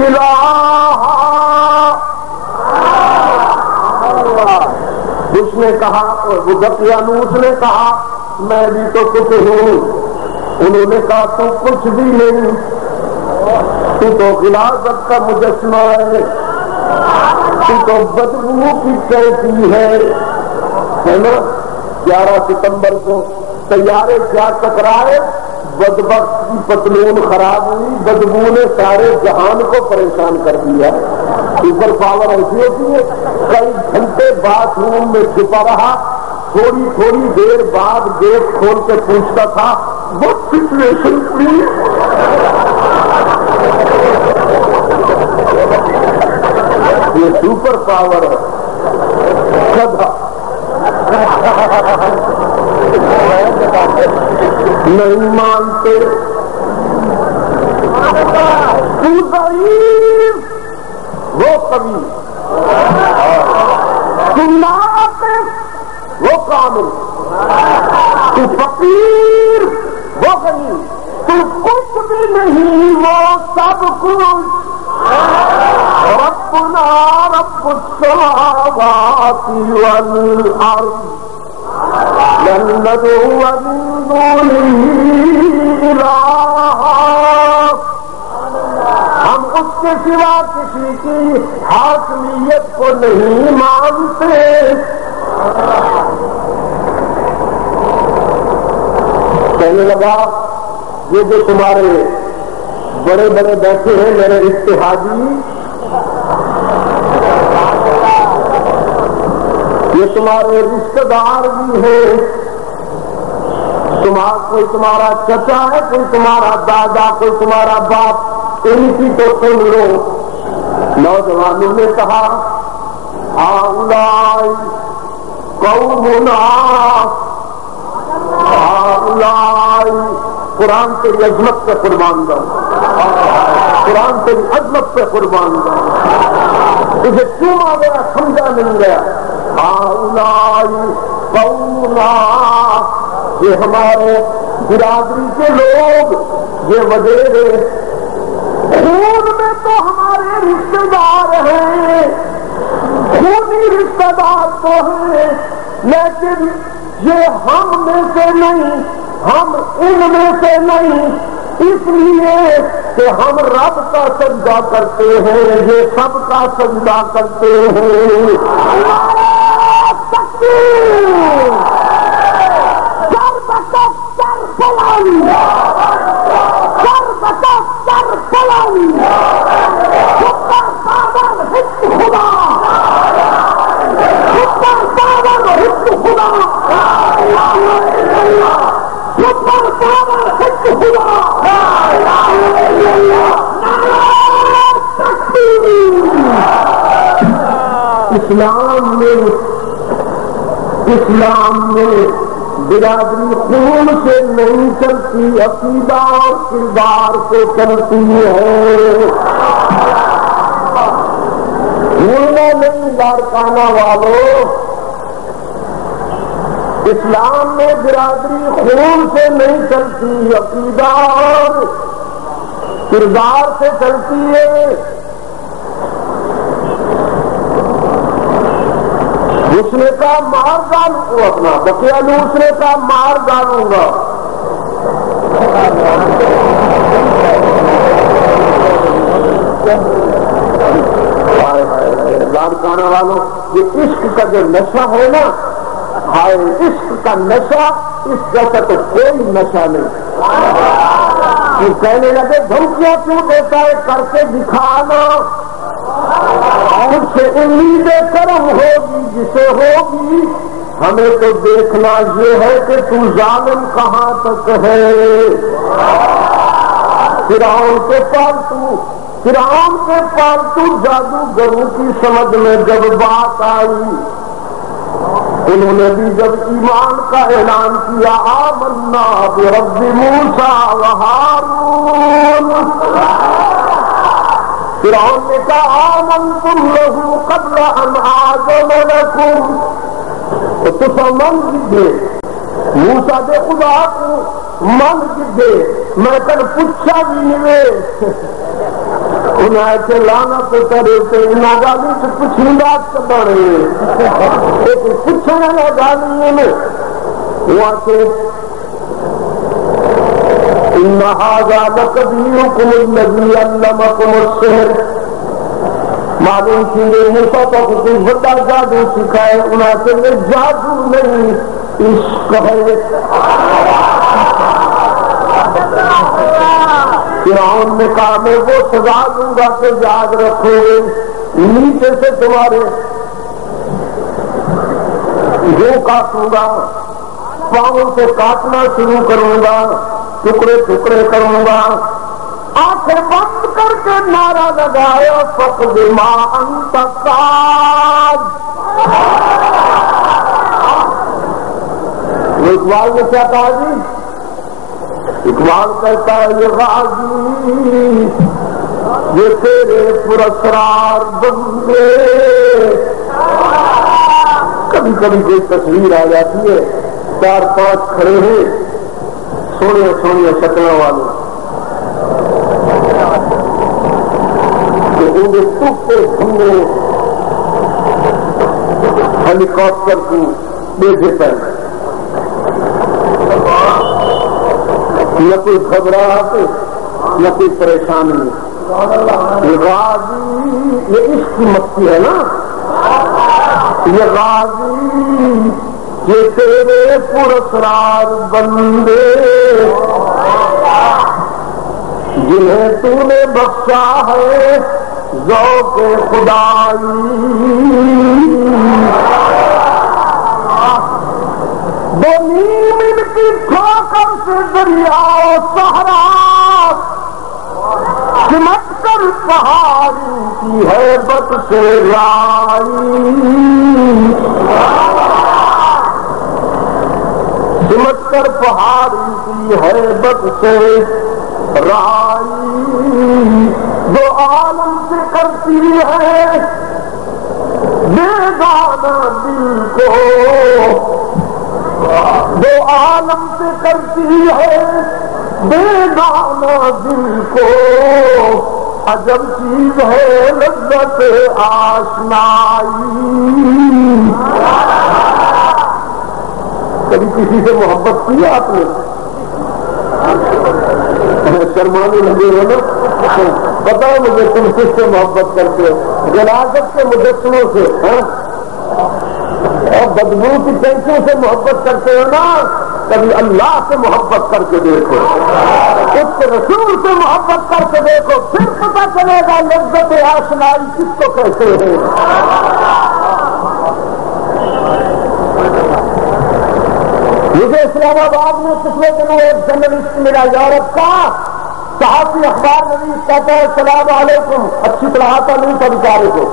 الہا۔ اس نے کہا، وہ دقیانوس نے کہا میں بھی تو کچھ ہوں۔ انہوں نے کہا تو کچھ بھی نہیں، تو غلاظت کا مجسمہ ہے، تو بدبو کی کیفی ہے نا۔ 11 ستمبر کو طیارے کیا ٹکرائے، بدبخت کی پتلون خراب ہوئی، بدبو نے سارے جہان کو پریشان کر دیا۔ سپر پاور ایسی ہوتی ہے، کئی گھنٹے باتھ روم میں چھپا رہا، تھوڑی تھوڑی دیر بعد گیٹ کھول کے پوچھتا تھا وہ سچویشن پلیز. یہ سپر پاور ہے. گدھا نہیں مانتے. تو ضعیف وہ کبھی، تو ناقص وہ کامل، تو فقیر وہ غنی، تو کچھ بھی نہیں وہ سب کچھ. ربنا رب السماوات والارض لن ندعو من دونه الہا. ہم اس کے سوا کسی کی حاکمیت کو نہیں مانتے. کہنے لگا یہ جو تمہارے بڑے بڑے بیٹھے ہیں میرے اتحادی، یہ تمہارے رشتہ دار بھی ہیں. کوئی تمہارا چچا ہے، کوئی تمہارا دادا، کوئی تمہارا باپ، ان کی تو سن لو. نوجوانوں نے کہا ہؤلاء قومنا، ہؤلاء. قرآن تیری عظمت پہ قربان دو، قرآن تیری عظمت پہ قربان دو. تجھے کیوں آ گیا سمجھا نہیں گیا. ہؤلاء قومنا، یہ ہمارے برادری کے لوگ، یہ وڈیرے خون میں تو ہمارے رشتے دار ہیں، خونی رشتے دار تو ہیں، لیکن یہ ہم میں سے نہیں، ہم ان میں سے نہیں. اس لیے کہ ہم رب کا سجدہ کرتے ہیں، یہ سب کا سجدہ کرتے ہیں. اسلام میں برادری خون سے نہیں چلتی، عقیدہ اور کردار سے چلتی ہے. بھولنا نہیں لاڑکانہ والوں، اسلام میں برادری خون سے نہیں چلتی، عقیدہ اور کردار سے چلتی ہے. دوسرے کا مار ڈالوں کو اپنا بقیہ دوسرے کا مار ڈالوں گا. لاڑکانہ والوں، یہ عشق کا جو نشہ ہے نا، ہائے عشق کا نشہ، اس جیسا تو کوئی نشہ نہیں. یہ کہنے لگے دھمکیاں کیوں دیتا ہے، کر کے دکھانا. کچھ امیدیں کرم ہوگی جسے ہوگی، ہمیں تو دیکھنا یہ ہے کہ تو ظالم کہاں تک ہے. فرعون کے پالتو جادوگروں کی سمجھ میں جب بات آئی، انہوں نے بھی جب ایمان کا اعلان کیا، آمنا برب موسیٰ و ہارون. فرعون نے کہا آمنتم لہ قبل ان آذن لکم. تو من گدے موسیٰ دے خدا کو من گدے میں کل پوچھا بھی نہیں انہیں کے لانا تو کرے تھے ناگالی سے پوچھنے بات کر رہے ایک پوچھنے ناگالی میں وہاں سے ان هذا لكبيركم الذي علمكم السحر. معلوم کیے موسیٰ کو کوئی بڑا جادو سکھائے، انہیں سے یہ جادو نہیں عشق ہے. فرعون نے کہا میں وہ سزا دوں گا کہ یاد رکھو گے، نیچے سے تمہارے جو کاٹوں گا، پاؤں سے کاٹنا شروع کروں گا، ٹکڑے ٹکڑے کروں گا. آنکھیں بند کر کے نعرہ لگایا فقد ما انت قاد. اقبال نے کیا کہا جی؟ اقبال کہتا ہے یہ غازی یہ تیرے پراسرار بندے. کبھی کبھی کوئی تصویر آ جاتی ہے 4-5 کھڑے ہیں سونے سونے شکلوں والے تو ان کے ٹوٹے بھنگے ہیلی کاپٹر کو بیٹھے پر نہ کوئی گھبراہٹ نہ کوئی پریشانی. یہ غازی یہ عشق کی مستی ہے نا. یہ غازی یہ تیرے پراسرار بندے جنہیں تو نے بخشا ہے ذوق خدائی. دو نیم ان کی ٹھوکر سے دریا صحرا سمٹ کر پہاڑی کی ہیبت سے لائی. سمٹ کر پہاڑی کی ہیبت سے رائی. دو عالم سے کرتی ہے بیگانہ دل کو. دو عالم سے کرتی ہے بیگانہ دل کو. عجب چیز ہے لذت آشنائی. کبھی کسی سے محبت کی آپ نے؟ شرمانے لگے ہو نا. پتا ہے مجھے تم کس سے محبت کرتے ہو؟ جنازت کے مجسموں سے اور بدبو کی ٹینشوں سے محبت کرتے ہو نا. کبھی اللہ سے محبت کر کے دیکھو, اس کے رسول سے محبت کر کے دیکھو, پھر پتہ چلے گا لذت آشنائی کس کو کہتے ہیں. مجھے اسلام آباد میں پچھلے دنوں ایک جرنلسٹ ملا یورپ کا, صحافی اخبار نویس, کہتا ہے السلام علیکم, اچھی طرح آتا نہیں تھا بیچارے کو.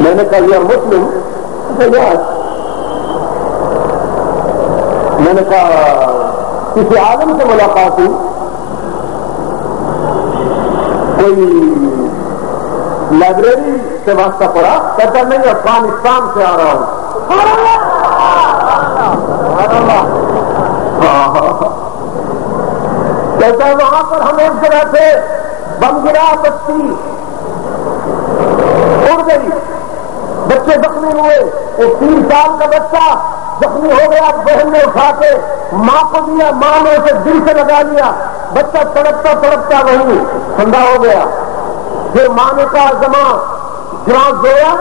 میں نے کہا یہ مسلم. میں نے کہا کسی عالم سے ملاقات ہوئی, کوئی لائبریری سے واسطہ پڑا, کہتا نہیں افغانستان سے آ رہا ہوں. کہتا ہے وہاں پر ہم ایک جگہ تھے, بم گرا, بستی اڑ گئی, بچے زخمی ہوئے. ایک 3 سال کا بچہ زخمی ہو گیا, بہن نے اٹھا کے ماں کو دیا, ماں نے اسے دل سے لگا لیا, بچہ تڑپتا تڑپتا وہیں ٹھنڈا ہو گیا. پھر ماں نے کہا زماں زویا,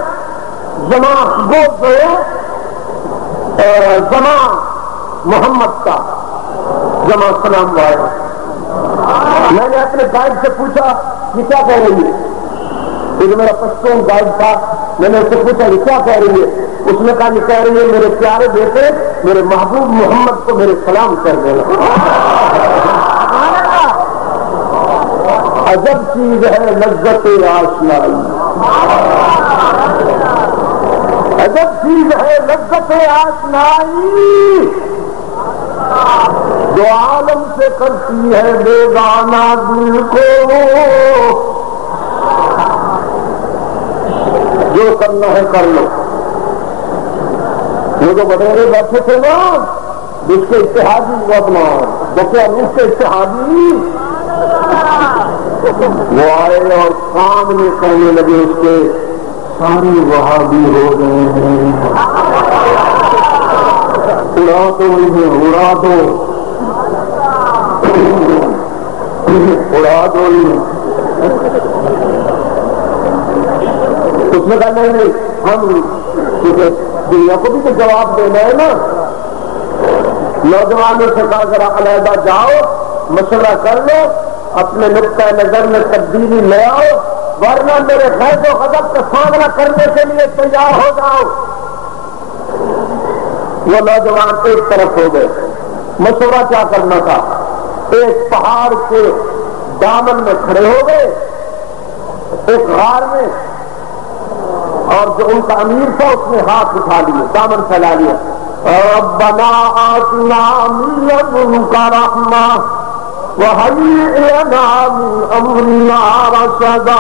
زماں گود زویا, زماں محمد کا زماں سلام وایا. میں نے اپنے گائیڈ سے پوچھا یہ کیا کہہ رہی ہے؟ یہ میرا پشتون گائیڈ تھا. میں نے اس سے پوچھا یہ کیا کہہ رہی ہے؟ اس نے کہا یہ کہہ رہی ہے میرے پیارے بیٹے میرے محبوب محمد کو میرے سلام کر دینا. عجب چیز ہے لذت آشنائی, عجب چیز ہے لذت آشنائی. جو عالم سے کرتی ہے بیگانہ دل کو, جو کرنا ہے کر لو. وہ جو وڈیرے بیٹھے تھے نا جس کے اتحادی وہ اپنا بچے اس کے اتحادی وہ آئے اور سامنے کہنے لگے اس کے سارے وہابی ہو گئے ہیں, اڑا دو انہیں, اڑا دو, اڑا دو انہیں. اس نے کہا نہیں ہم دنیا کو بھی تو جواب دینا ہے نا. نوجوانوں سے کہا ذرا علیحدہ جاؤ, مشورہ کر لو, اپنے نقطۂ نظر میں تبدیلی لے آؤ, ورنہ میرے غیظ و غضب کا سامنا کرنے کے لیے تیار ہو جاؤ. وہ نوجوان ایک طرف ہو گئے, مشورہ کیا کرنا تھا؟ ایک پہاڑ کے دامن میں کھڑے ہو گئے ایک غار میں، اور جو ان کا امیر تھا اس نے ہاتھ اٹھا لیے، دامن پھیلا لیا، ربنا آتنا من لدنک رحمہ وہیئ لنا من امرنا رشدا۔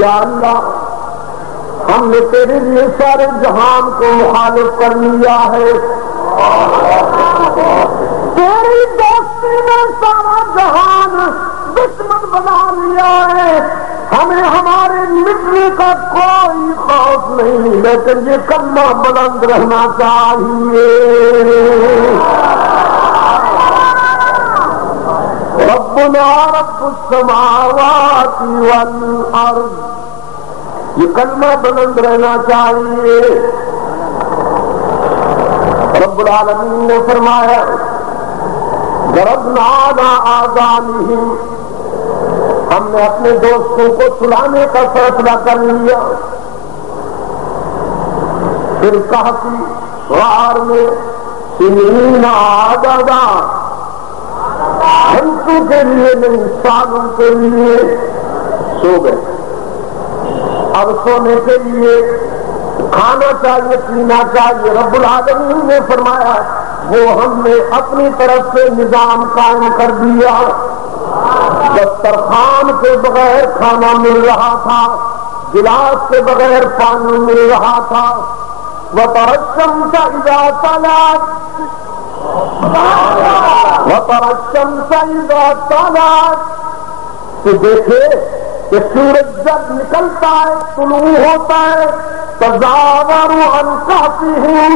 یا اللہ، ہم نے تیرے لیے سارے جہان کو مخالف کر لیا ہے، تیری دوستی نے سارا جہان دشمن بنا لیا ہے، ہمیں ہمارے مٹنے کا کوئی خوف نہیں، لیکن یہ کلمہ بلند رہنا چاہیے، ربنا رب السماوات والارض، یہ کلمہ بلند رہنا چاہیے۔ رب العالمین نے فرمایا ضربنا علی آذانہم، ہم نے اپنے دوستوں کو سلانے کا فیصلہ کر لیا۔ پھر کہفی غار میں سنین عددا، گھنٹوں کے لیے نہیں سالوں کے لیے سو گئے۔ اب سونے کے لیے کھانا چاہیے، پینا چاہیے۔ رب العالمین نے فرمایا وہ ہم نے اپنی طرف سے نظام قائم کر دیا، دسترخوان کے بغیر کھانا مل رہا تھا، گلاس کے بغیر پانی مل رہا تھا۔ وَتَرَى الشَّمْسَ إِذَا طَلَعَتْ وَتَرَى الشَّمْسَ إِذَا طَلَعَتْ، تو دیکھے کہ سورج جب نکلتا ہے، طلوع ہوتا ہے، تزاور عن کہفہم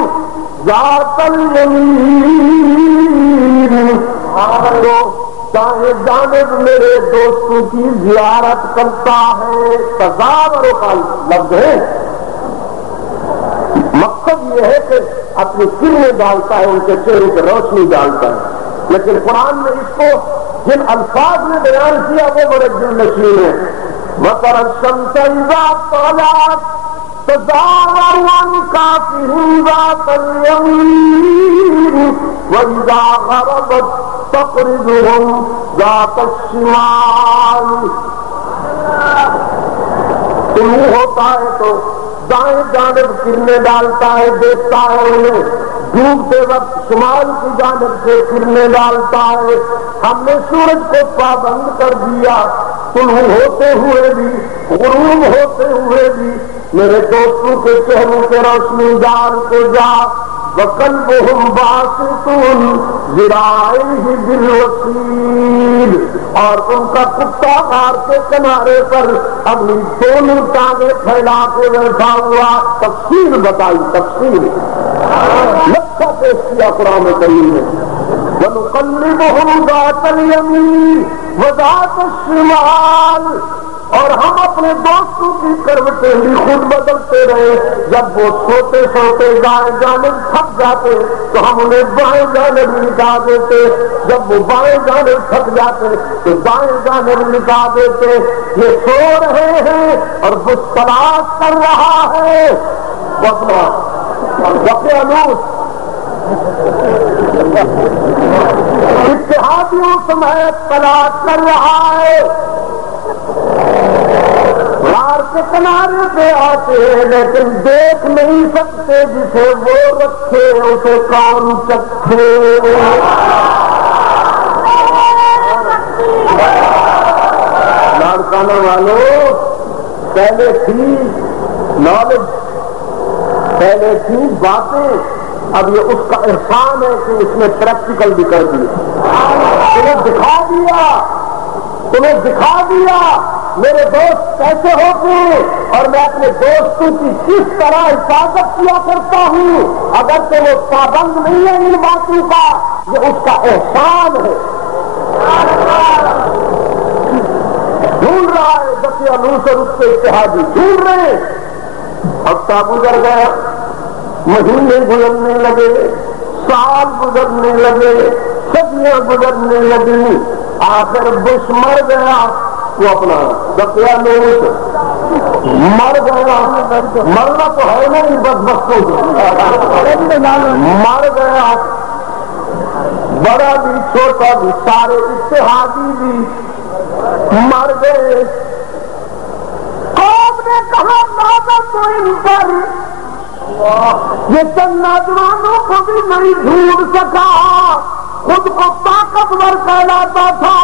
ذات الیمین، تو دائیں جانب میرے دوستوں کی زیارت کرتا ہے۔ تزاور کا لفظ ہے، مقصد یہ ہے کہ اپنی کرنیں ڈالتا ہے، ان کے چہرے پہ روشنی ڈالتا ہے، لیکن قرآن میں اس کو جن الفاظ میں بیان کیا وہ بڑے دل نشین ہیں۔ وَتَرَى الشَّمْسَ إِذَا طَلَعَتْ تَزَاوَرُ عَنْ كَهْفِهِمْ ذَاتَ الْيَمِينِ وَإِذَا غَرَبَتْ تَقْرِضُهُمْ ذَاتَ الشِّمَالِ، طلوع ہوتا ہے تو دائیں جانب کرنے ڈالتا ہے، دیکھتا ہے انہیں، ڈوبتے وقت شمال کی جانب سے کرنے ڈالتا ہے۔ ہم نے سورج کو پابند کر دیا، طلوع ہوتے ہوئے بھی غروب ہوتے ہوئے بھی میرے دوستوں کے چہروں کے روشنی دار کو جا۔ وَقَلْبُهُمْ بَاسِطٌ ذِرَاعَيْهِ بِالْوَصِيدِ، اور ان کا کتا غار کے کنارے پر اپنی دونوں ٹانگیں پھیلا کے بیٹھا ہوا۔ تفسیر بتائی، تفسیر لکھا پیش کیا قرآن کریم میں۔ وَنُقَلِّبُهُمْ ذَاتَ الْيَمِينِ وَذَاتَ الشِّمَالِ، اور ہم اپنے دوستوں کی کروٹیں بھی خود بدلتے رہے۔ جب وہ سوتے سوتے دائیں جانب تھک جاتے تو ہم انہیں بائیں جانب لٹا دیتے، جب وہ بائیں جانب تھک جاتے تو دائیں جانب لٹا دیتے۔ یہ سو رہے ہیں اور وہ تلاش کر رہا ہے وقیانوس اتحادیوں سمیت تلاش کر رہا ہے۔ غار کے کنارے پہ آتے ہیں لیکن دیکھ نہیں سکتے، جسے وہ رکھے اسے کون چکھے۔ لاڑکانہ والوں، پہلے تھی نالج، پہلے تھی باتیں، اب یہ اس کا احسان ہے کہ اس نے پریکٹیکل بھی کر دیا، تمہیں دکھا دیا، تمہیں دکھا دیا میرے دوست کیسے ہوتے ہیں، اور میں اپنے دوستوں کی کس طرح حفاظت کیا کرتا ہوں۔ اگر تو وہ پابند نہیں ہے ان باتوں کا، یہ اس کا احسان ہے۔ ڈھونڈ رہا ہے دقیانوس اور اس کے اتحادی ڈھونڈ رہے ہیں۔ ہفتہ گزر گیا، مہینے گزرنے لگے، سال گزرنے لگے، صدیاں گزرنے لگی، آخر بش مر گیا، وہ اپنا دقیانوس مر گیا، مرنا تو ہے نہیں بس مر گیا، بڑا بھی چھوٹا بھی سارے اتحادی بھی مر گئے۔ قوم نے کہا نوبت تو ان پر، یہ چند نوجوانوں کو بھی نہیں ڈھونڈ سکا، خود کو طاقتور کہلاتا تھا،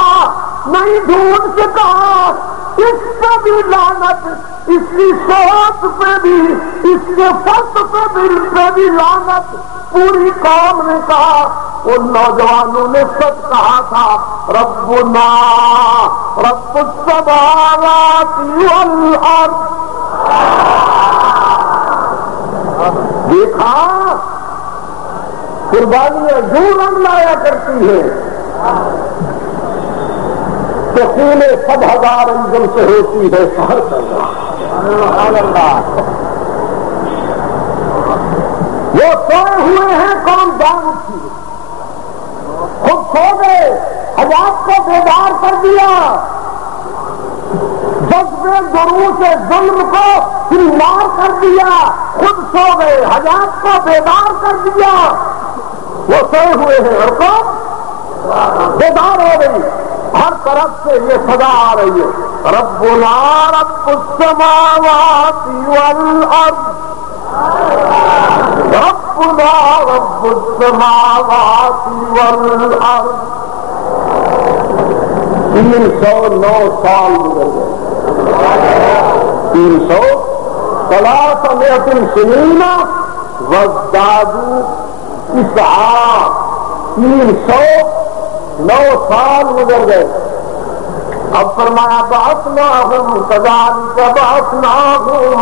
نہیں ڈھونڈ سکا، اس پہ بھی لعنت، اس کی سوچ پہ بھی، اس کے فرد پہ بھی لعنت۔ پوری قوم نے کہا، ان نوجوانوں نے سچ کہا تھا، ربنا رب السماوات والارض۔ دیکھا قربانیاں یوں رنگ لایا کرتی ہیں کہ خون 100,000 انجم سے ہوتی ہے سہر کرنا۔ وہ سوئے ہوئے ہیں، کون جان اٹھی، خود سو گئے، حجاب کو بیدار کر دیا، جذبے جروح ظلم کو سنوار کر دیا، خود سو گئے، حجاب کو بیدار کر دیا۔ وہ سوئے ہوئے ہیں اور کون بیدار ہو گئی، ہر طرف سے یہ صدا آ رہی ہے، ربنا رب السماوات والارض، ربنا رب السماوات والارض۔ 309 سال گزر گئے، 300 سنین وازدادوا 309 سال گزر گئے۔ اب فرمایا بعثناہم کذالک بعثناہم،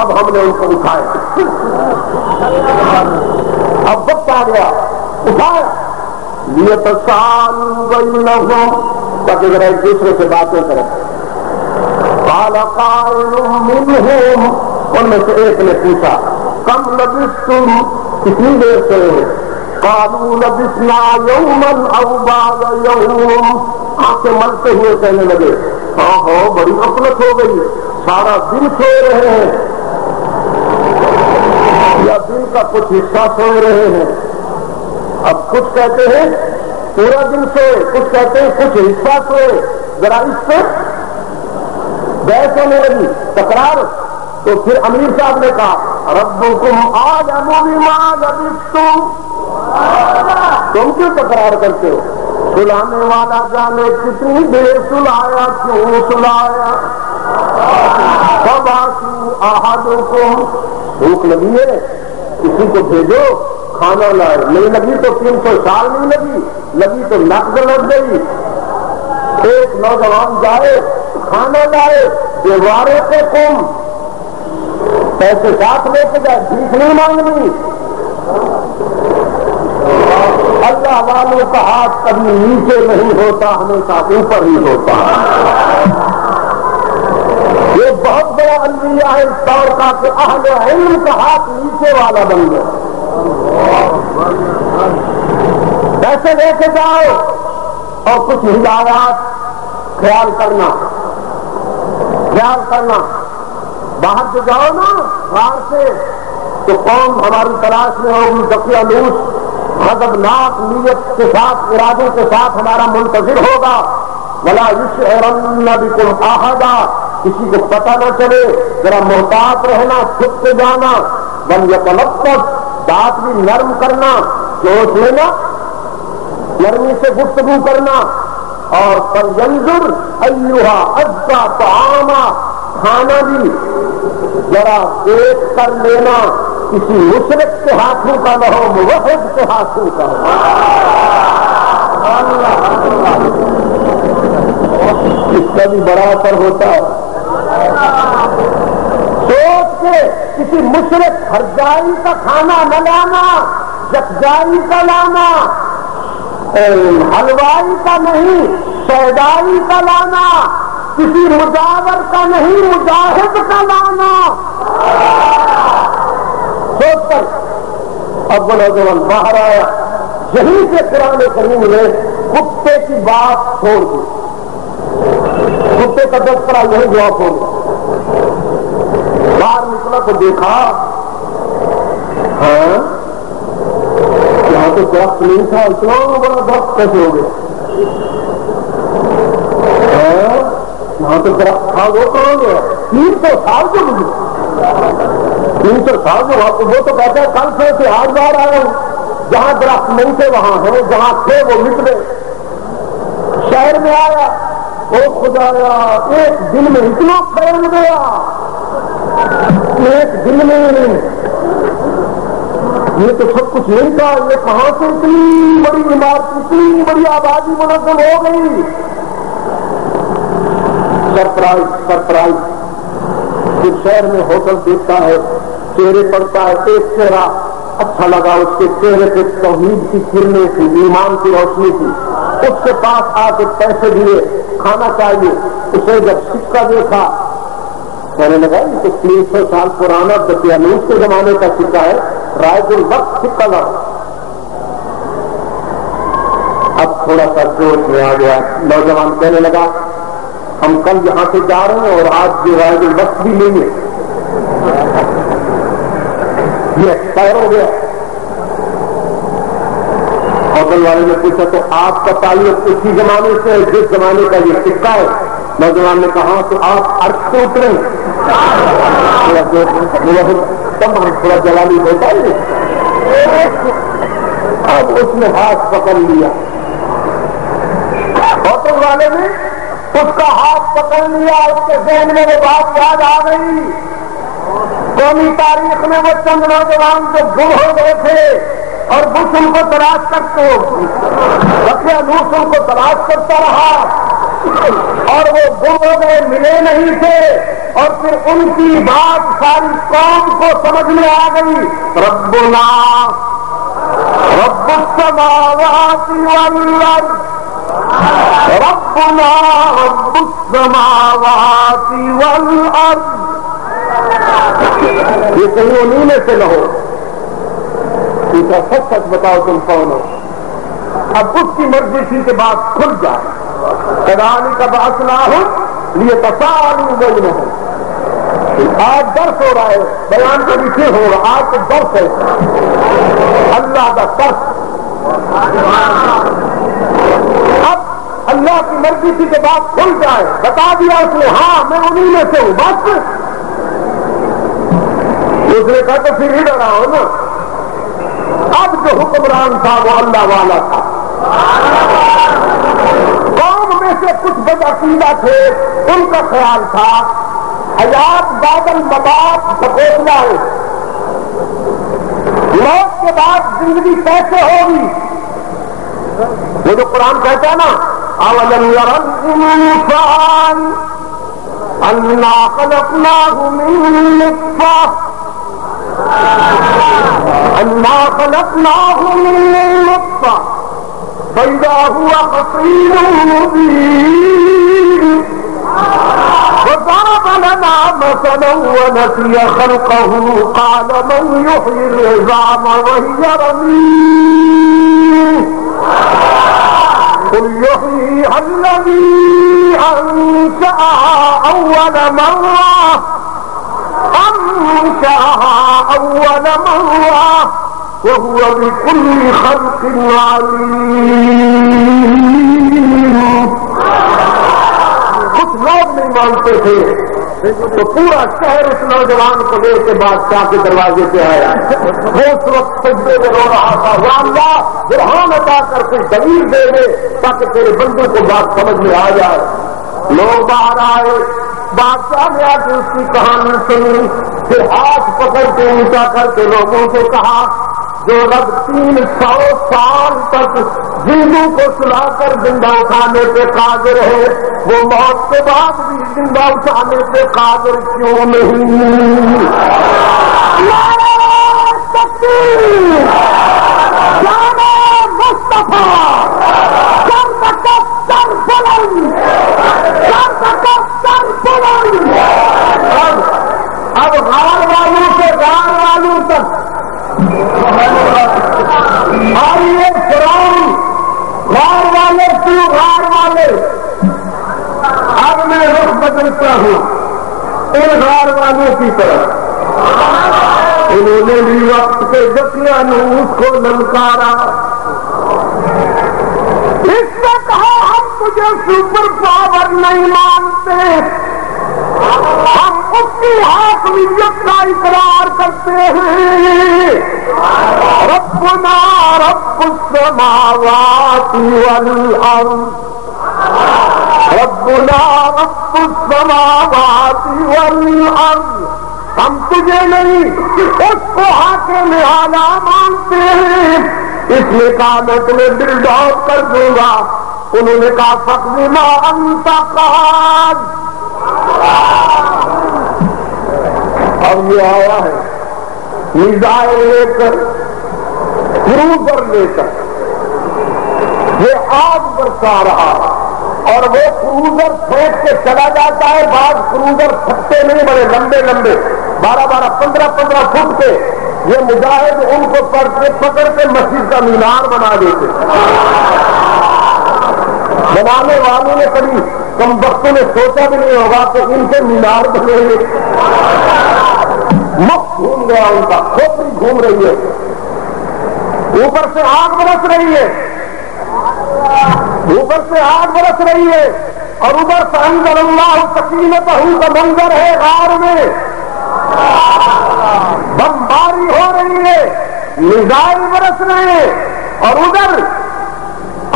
اب ہم نے ان کو اٹھایا، اب وقت آ گیا، اٹھایا، لیتسالوا بینہم، تاکہ ذرا ایک دوسرے سے باتیں کریں۔ قال قائل منہم، ان میں سے ایک نے پوچھا، کم لبثتم، کتنی دیر سے؟ قالوا لبثنا یوما او بعض یوم، آنکھیں ملتے ہوئے کہنے لگے، ہاں بڑی غفلت ہو گئی، سارا دن سو رہے ہیں یا دن کا کچھ حصہ سو رہے ہیں۔ اب کچھ کہتے ہیں پورا دن سوئے، کچھ کہتے ہیں کچھ حصہ سوئے، ذرا اس پہ بحث ہونے لگی، تکرار۔ تو پھر امیر صاحب نے کہا، ربکم اعلم بما لبثتم، تم کیوں تکرار کرتے ہو؟ سلانے والا جانے کتنی دیر سلایا، کیوں سلایا؟ فبعثوا احدکم، بھوک لگی ہے کسی کو بھیجو کھانا لائے، نہیں لگی تو 300 سال نہیں لگی، لگی تو نقد لگ گئی۔ ایک نوجوان جائے کھانا لائے، دیواروں پہ کم، پیسے ساتھ لے کے جائے، بھیک نہیں مانگنی۔ اللہ والوں کا ہاتھ کبھی نیچے نہیں ہوتا، ہمیشہ اوپر ہی ہوتا ہے۔ یہ بہت بڑا انبیاء ہے اس دور کا کہ اہل علم کا ہاتھ نیچے والا بن گیا۔ پیسے لے کے جاؤ اور کچھ ہدایات خیال کرنا، باہر سے جاؤ نا باہر سے تو قوم ہماری تلاش میں ہوگی، دقیانوس غضبناک نیت کے ساتھ، ارادوں کے ساتھ ہمارا منتظر ہوگا۔ ولا یشعرن بکم احدا، کسی کو پتہ نہ چلے، ذرا محتاط رہنا، چھپ کے جانا۔ بل یتلطف، بات بھی نرم کرنا، سوچ لینا، نرمی سے گفتگو کرنا۔ اور فلینظر ایھا ازکیٰ طعاما، کھانا بھی ذرا دیکھ کر لینا، کسی مشرک کے ہاتھوں کا نہ ہو، موحد کے ہاتھوں کا ہو۔ اس کا بھی بڑا اثر ہوتا ہے۔ سوچ کے کسی مشرک ہرجائی کا کھانا نہ لانا، یکجائی کا لانا، حلوائی کا نہیں، سودائی کا لانا، کسی مجاور کا نہیں، مجاہد کا لانا۔ سوچ کر اب وہ نوجوان باہر آیا، یہیں سے قرآن کریم نے کتے کی بات چھوڑ دی، جوتے کا 10 پڑا یہی ڈراپ ہو گیا. باہر نکلا تو دیکھا ہاں یہاں تو درخت نہیں تھا, اتنا بڑا درخت کیسے ہو گیا؟ یہاں تو درخت تھا وہ کہاں گیا؟ 300 سال جو مجھے 300 سال جو وہ تو کہتا ہے کل سے آج بار آ رہا ہوں. جہاں درخت نہیں تھے وہاں ہے, جہاں تھے وہ مٹ گئے. شہر میں آیا, وہ خدایا ایک دن میں اتنا پھیل گیا, ایک دن میں یہ تو سب کچھ نہیں تھا, یہ کہاں سے اتنی بڑی عمارت اتنی بڑی آبادی منظم ہو گئی؟ سرپرائز. جس شہر میں ہوٹل دیکھتا ہے, چہرے پڑتا ہے, ایک چہرہ اچھا لگا, اس کے چہرے پہ توحید کی کرنیں تھی, ایمان کی روشنی تھی. اس کے پاس آ کے پیسے دیے, کھانا چاہیے. اسے جب سکہ دیکھا کہنے لگا یہ تو 300 سال پرانا دقیانوس کے زمانے کا سکہ ہے, رائے الوقت سکہ لگا. اب تھوڑا سا جوش میں آ گیا. نوجوان کہنے لگا ہم کل یہاں سے جا رہے ہیں اور آج جو رائے الوقت بھی لیں گے. یہ ایکسپائر ہو گیا. ہوٹل والے نے پوچھا تو آپ کا تعلق اسی زمانے سے ہے جس زمانے کا یہ سکہ ہے؟ نوجوان نے کہا تو آپ عرش سے اترے. تھوڑا جلالی ہوتا ہے. اب اس نے ہاتھ پکڑ لیا, ہوٹل والے نے اس کا ہاتھ پکڑ لیا. اس کے ذہن میں وہ بات یاد آ گئی, قومی تاریخ میں وہ چند نوجوان جو گم ہو گئے تھے اور بش ان کو تلاش کرتے, دقیانوس ان کو تلاش کرتا رہا اور وہ گم ہو گئے, ملے نہیں تھے. اور پھر ان کی بات ساری قوم کو سمجھ میں آ گئی. ربنا رب السماوات والارض, ربنا رب السماوات والارض. یہ کہیں انہیں میں سے نہ ہو. سچ سچ بتاؤ تم کون ہو؟ اب اس کی مرضی تھی کہ بات کھل جائے. کذالک بعثناہم لیتساءلوا بینہم. آج درس ہو رہا ہے, بیان کبھی پھر ہوگا. آج تو درس ہے, اللہ کا درس. اب اللہ کی مرضی تھی کہ بات کھل جائے. بتا دیا اس نے ہاں میں انہیں میں سے ہوں. بس اس نے کہا تو پھر ہی ڈرا ہو نا. اب جو حکمران تھا وہ اللہ والا تھا. قوم میں سے کچھ بد عقیدہ تھے, ان کا خیال تھا حیات بعد الممات بھگوتنا ہے, موت کے بعد زندگی کیسے ہوگی. وہ جو قرآن کہتا ہے نا اولم یری الانسان انا خلقناه من نطفة انا خلقناه من نطفة فإذا هو خصيم مبين وضرب لنا مثلا ونسي خلقه قال من يحيي العظام وهي رميم قل يحييها الذي أنشأها أول مرة وهو بكل خلق عليم. کچھ لوگ نہیں مانتے تھے تو پورا شہر اس نوجوان کو لے کے بادشاہ کے دروازے پہ آیا. وہ اس وقت سجدے میں رو رہا تھا, یا اللہ برہان عطا کر کے دلیل دے دے تاکہ تیرے بندوں کو بات سمجھ میں آ جائے. لوگ باہر آئے, بادشاہ نے آ کے اس کی کہانی سنی. پھر ہاتھ پکڑ کے اونچا کر کے لوگوں سے کہا جو رب 300 سال تک زندوں کو سلا کر زندہ اٹھانے پہ قادر ہے وہ موت کے بعد بھی زندہ اٹھانے پہ قادر کیوں نہیں؟ نعرہ تکبیر, جانا مصطفیٰ, سر تک سر بلند, سر تک سر بلند. اب غار والوں سے غار والوں تک آئیے فرعون, غار والے تو غار والے. اب میں رخ کرتا ہوں ان غار والوں کی طرح، انہوں نے بھی وقت کے دقیانوس کو للکارا، اس نے کہا ہم تجھے سپر پاور نہیں مانتے، ہم اس کی حاکمیت کا اقرار کرتے ہیں، ربنا رب السماوات والارض، ربنا رب السماوات والارض، ہم تجھے نہیں اس کو حاکم اعلیٰ مانتے ہیں۔ اس نے کہا میں تمہیں بلڈ آؤٹ کر دوں گا، انہوں نے کہا فقد ما انت قاد، اب یہ آیا ہے میزائل لے کر، کروزر لے کر، یہ آگ برسا رہا، اور وہ کروزر پھینک کے چلا جاتا ہے، بعض کروزر پھٹتے نہیں بڑے لمبے لمبے 12-12 15-15 فٹ کے، یہ مجاہد ان کو پکڑ کے مسجد کا مینار بنا دیتے، بنانے والوں نے کبھی کم وقتوں نے سوچا بھی نہیں ہوگا کہ ان سے مینار بنے گے، مفت گھوم گیا ان کا، کھوپڑی گھوم رہی ہے، اوپر سے آگ برس رہی ہے، اوپر سے آگ برس رہی ہے، اور ادھر سے انزل اللہ سکینتہ کا منظر ہے، غار میں بمباری ہو رہی ہے، میزائل برس رہے ہیں، اور ادھر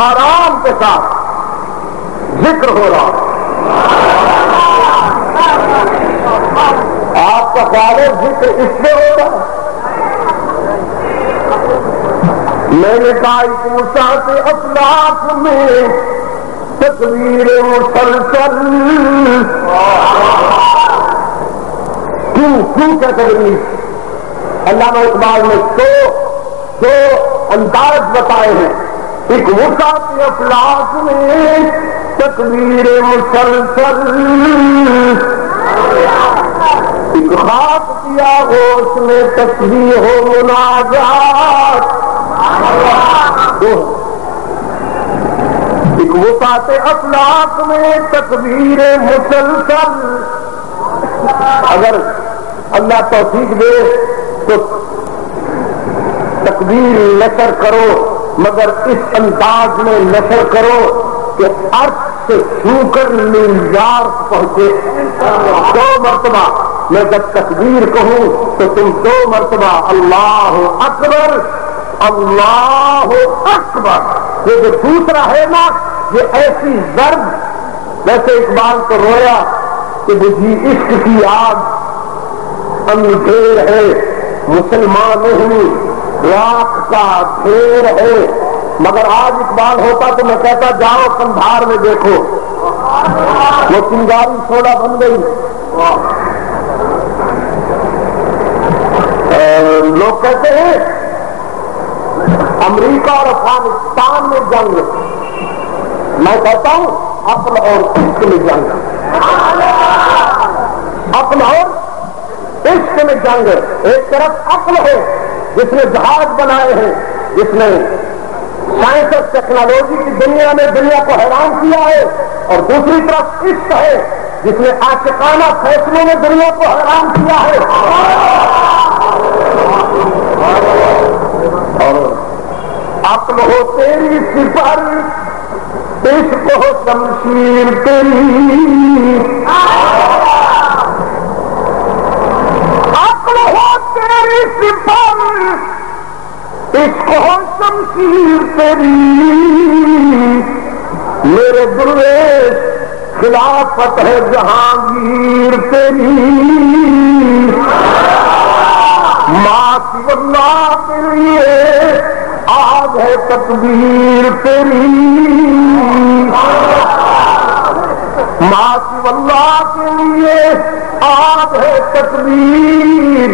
آرام کے ساتھ ذکر ہو رہا۔ آپ کا خیال ہے ذکر اس میں ہوگا؟ میں نے کہا ایک وسعت افلاک میں تکبیر مسلسل، کیوں کیا تکبیر؟ علامہ اقبال نے دو انداز بتائے ہیں، ایک وسعت افلاک میں تکبیر مسلسل، ایک خاک کیا ہوش میں تسبیح و مناجات، ایک وسعت افلاک میں تکبیر مسلسل۔ اگر اللہ توفیق دے تو تکبیر نشر کرو، مگر اس انداز میں نشر کرو کہ عرش سے چھو کر نیویارک پہنچے، 2 مرتبہ میں جب تکبیر کہوں تو تم 2 مرتبہ اللہ اکبر اللہ اکبر۔ یہ جو دوسرا ہے نا، یہ ایسی ضرب، ویسے اقبال کو رویا کہ بجھی عشق کی آگ اندھیر ہے، مسلمان نہیں راکھ کا ڈھیر ہے، مگر آج اقبال ہوتا تو میں کہتا جاؤ قندھار میں دیکھو، وہ چنگاری سوڈا بن گئی۔ لوگ کہتے ہیں امریکہ اور افغانستان میں جنگ، میں کہتا ہوں عقل اور عشق میں جنگ، عقل اور عشق میں جنگ۔ ایک طرف عقل ہے جس نے جہاز بنائے ہیں، جس نے سائنس اور ٹیکنالوجی کی دنیا میں دنیا کو حیران کیا ہے، اور دوسری طرف عشق ہے جس نے عاشقانہ فیصلوں میں دنیا کو حیران کیا ہے۔ اور عقل ہو تیری سپر، عشق ہو شمشیر تیری، عقل ہو تیری سپر، عشق ہو شمشیر تیری، میرے درویش خلافت ہے جہانگیر تیری، ماں کی اللہ کے لیے آگ ہے تکبیر تیری، ماں کی اللہ کے لیے آگ ہے تکبیر۔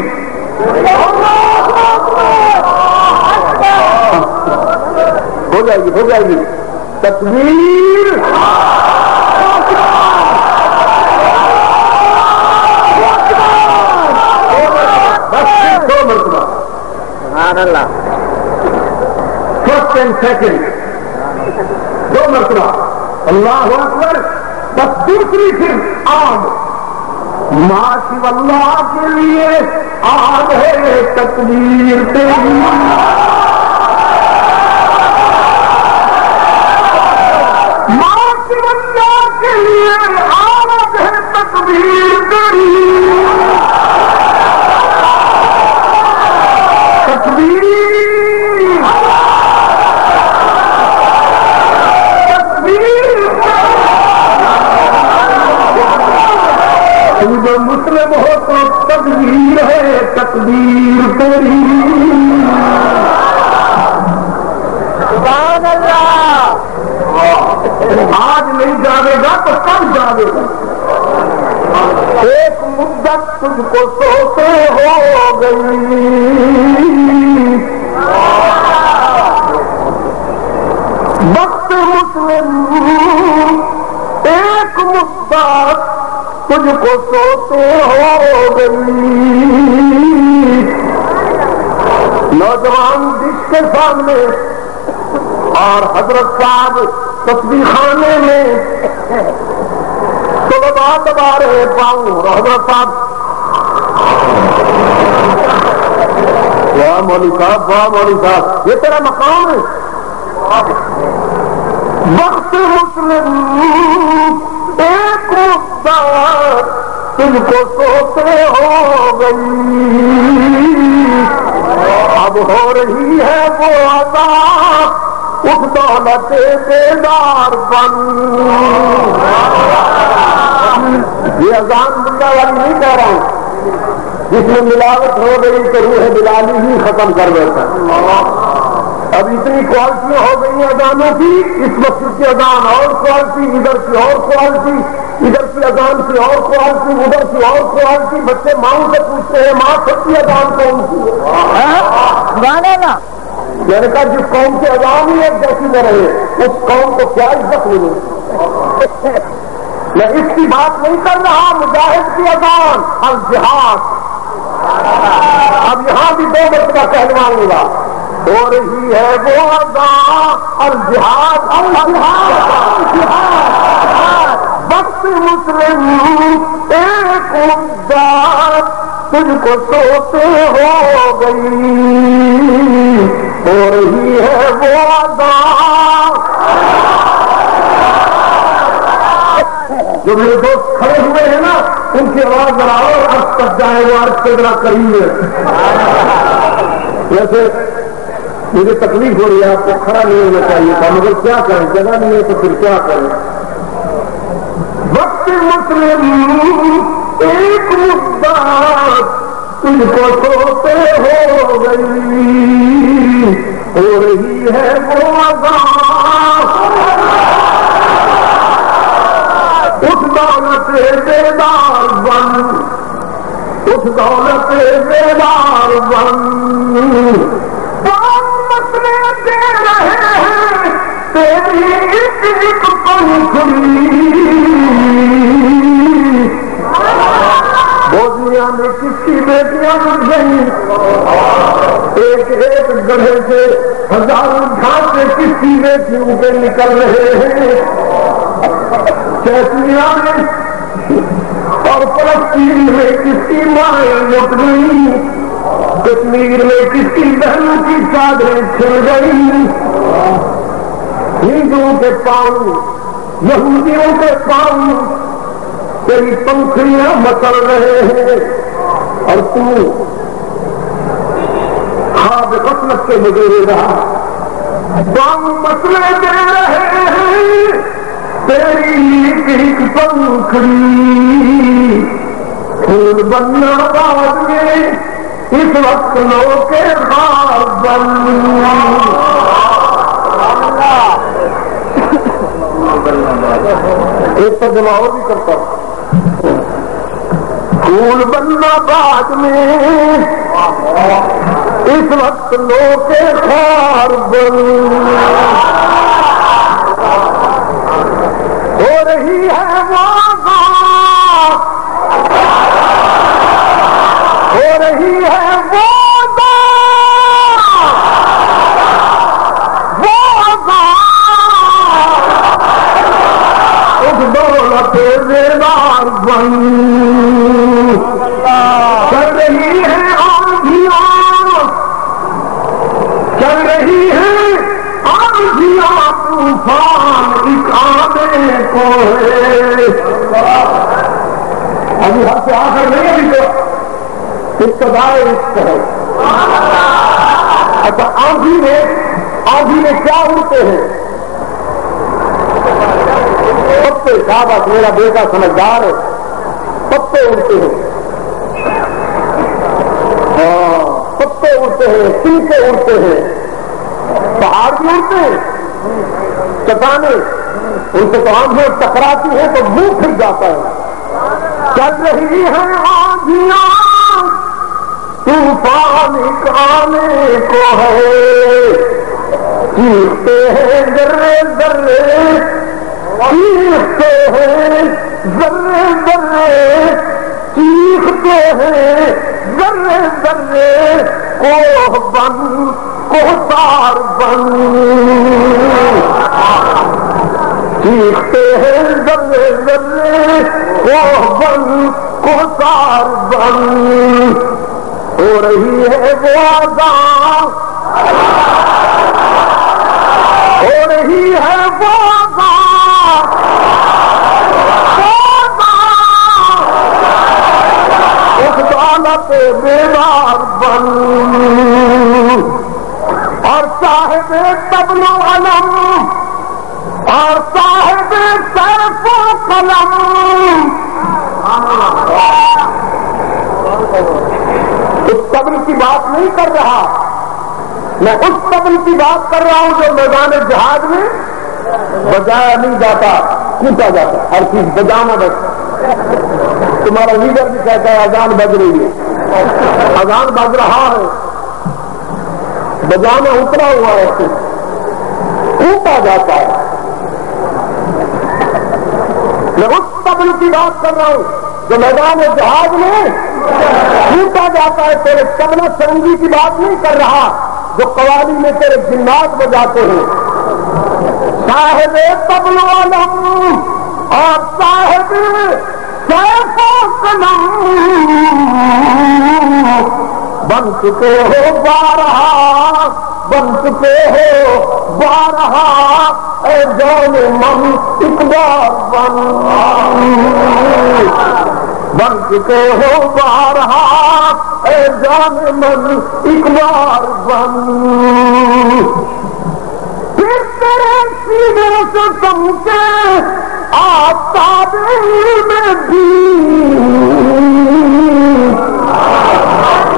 ہو جائے گی تکبیر۔ سبحان اللہ، فرسٹ اینڈ سیکنڈ 2 مرتبہ اللہ اکبر بس دوسری پھر آگ معاشی اللہ کے لیے آگ ہے تقدیر تیری. معاشی اللہ کے لیے آگ ہے تقدیر تیری. تقدیر مسلم ہو تو تقدیر ہے تقدیر تیری. سبحان اللہ. آج نہیں جانے گا تو کب جانے گا. ایک مدت تجھ کو سوتے ہو گئی. وقت مسلم ایک مدت تجھ کو سوتے ہو گئی. نوجوان ڈش کے سامنے اور حضرت صاحب تصویر خانے میں طلباء دبا رہے پاؤں. حضرت صاحب واہ مولوی صاحب واہ مولوی صاحب یہ تیرا مقام ہے. وقت مسلم ایک مدت تجھ کو سوتے ہو گئی. اب ہو رہی ہے وہ عذاب اس دولت بیدار بن. یہ اذان بندہ والی نہیں کہہ رہا ہوں جس میں ملاوٹ ہو گئی تو روح بلالی ہی ختم کر دیتا. اب اتنی کوالٹیاں ہو گئی اذانوں کی. اس وقت کی اذان اور کوالٹی, ادھر کی اور کوالٹی, ادھر کی اذان کی اور کوالٹی, ادھر کی اور کوالٹی. بچے ماں سے پوچھتے ہیں ماں چھٹی اذان کون سی ہے. میں نے کہا جس قوم کی اذان ہی ایک جیسی میں رہے اس قوم کو کیا عزت ملے. میں اس کی بات نہیں کر رہا. مجاہد کی اذان الجہاد. اب یہاں بھی دو مرتبہ کہلواؤں گا. ہو رہی ہے وہ اذان الجہاد الجہاد. وقت مسلم ایک مدت تجھ کو سوتے ہو گئی. ہو رہی ہے وہ اذان. جو میرے دوست کھڑے ہوئے ہیں نا ان کی آواز ذرا اور عرض تک جائے وہ عرض سے ذرا قریب ہے. ویسے مجھے تکلیف ہو رہی ہے آپ کو کھڑا نہیں ہونا چاہیے تھا مگر کیا کریں جگہ نہیں ہے تو پھر کیا کریں. وقت مسلم ایک مدت تجھ کو سوتے ہو گئی. ہو رہی ہے وہ اذان اس دولت بیدار بن. اس دولت بیدار بن. مسئلے دے رہے ہیں تیری ایک ایک پنکھڑی. بوزیا میں کس کی بیٹیاں مر گئی. ایک ایک گڑھے سے ہزاروں گھاٹے کس کی بیٹیوں پہ نکل رہے ہیں. چیچنیا میں اور فلسطین میں کس کی مائیں لٹ گئی. کشمیر میں کس کی بہنوں کی چادریں چھڑ گئی. ہندوؤں کے پاؤں یہودیوں کے پاؤں تیری پنکھڑیاں مچل رہے ہیں اور تو خواب غفلت کے مجھے رہا. پاؤں مسئلے دے رہے ہیں تیری ایک پنکھڑی. پھول بننا بعد میں اس وقت لو کے خواب بن. ایک تو جمع اور بھی کرتا ہوں. پھول بننا بعد میں اس وقت لو کے خواب بن. ہو رہی ہے وہ بات. ہو رہی ہے وہ بیدار بن چل رہی ہے آندھیاں چل رہی ہے آندھیاں طوفان ایک آنے کو ہے ابھی ہر سے آخر نہیں ابھی تو ابتدائے عشق ہے اچھا آندھی میں کیا اڑتے ہیں پتے شاباش میرا بیٹا سمجھدار ہے پتے اڑتے ہیں پتے اڑتے ہیں سیکھے اڑتے ہیں پہاڑ بھی اڑتے ہیں چٹانیں ان سے تو آندھیاں ٹکراتی ہیں تو منہ پھر جاتا ہے چل رہی ہے آندھیاں طوفان آنے کو ہے چیختے ہیں ذرے ذرے چیختے ہیں ذرے ذرے چیختے ہیں ذرے ذرے کوہ بن کوہسار بن چیختے ہیں ذرے ذرے کوہ بن کوہسار بن ہو رہی ہے وہ آزاں ہو رہی ہے وہ اس دولت بیدار بن اور صاحب طبل و علم اور صاحب سیف و قلم اس طبل کی بات نہیں کر رہا میں اس طبل کی بات کر رہا ہوں جو میدان جہاد میں بجایا نہیں جاتا کوٹا جاتا ہر چیز بجانا بس تمہارا لیڈر بھی کہتا ہے اذان بج رہی ہے اذان بج رہا ہے بجانا اترا ہوا ہے کوٹا جاتا ہے میں اس طبل کی بات کر رہا ہوں جو میدان جہاد میں ٹوٹا جاتا ہے تیرے طبلہ سرنگی کی بات نہیں کر رہا جو قوالی میں تیرے جنات بجاتے ہیں صاحب طبل و علم اور صاحب سیف و قلم بن چکے ہو بارہا بن چکے ہو بارہا اے جان من اقبال بن چکے ہو بارہا اے جان من اقبال بن پھر تیرے سینے سے چمکے آفتاب میں بھی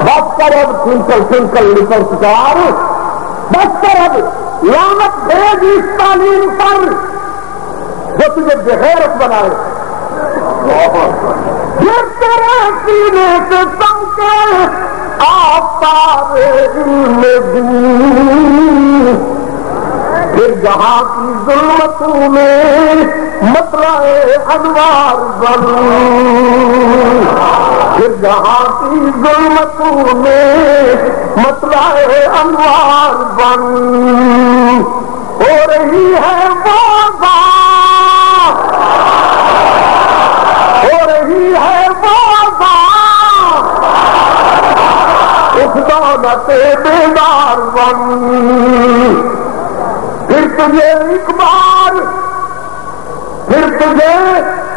بس کر اب سنکل نکل سکار بس کر اب لعنت بھیج اس تعلیم پر جو تجھے بغیرت بنائے پھر تیرے سینے سے چمکے آفتاب میں بھی پھر جہاں کی ظلمتوں میں مطلع انوار بن پھر جہاں کی ظلمتوں میں مطلع انوار بن ہو رہی ہے بازار ہو رہی ہے بازار اس دولت بیدار بن پھر تجھے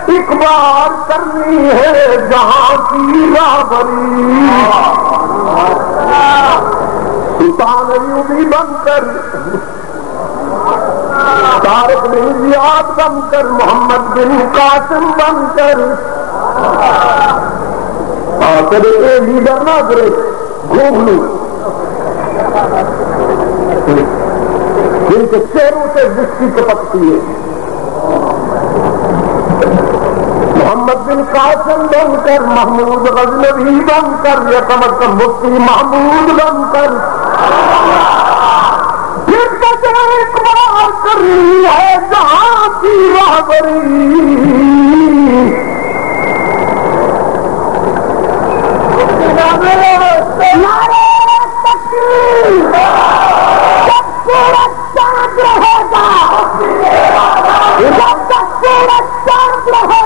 ایک بار کرنی ہے جہاں کی رابری سلطان ایوبی بن کر طارق بن زیاد بن کر محمد بن قاسم بن کر کبھی یہ لیڈر نہ کرے گھوم لوں جن کے چہروں سے دستی کپکتی ہے محمد بن قاسم بن کر محمود غزنوی بن کر یا کم از کم مفتی محمود بن کر پھر تجھے ایک بار کرنی ہے جہاں کی رہبری نعرہ تکبیر جب سورج چاند رہے گا جب تک سورج چاند رہے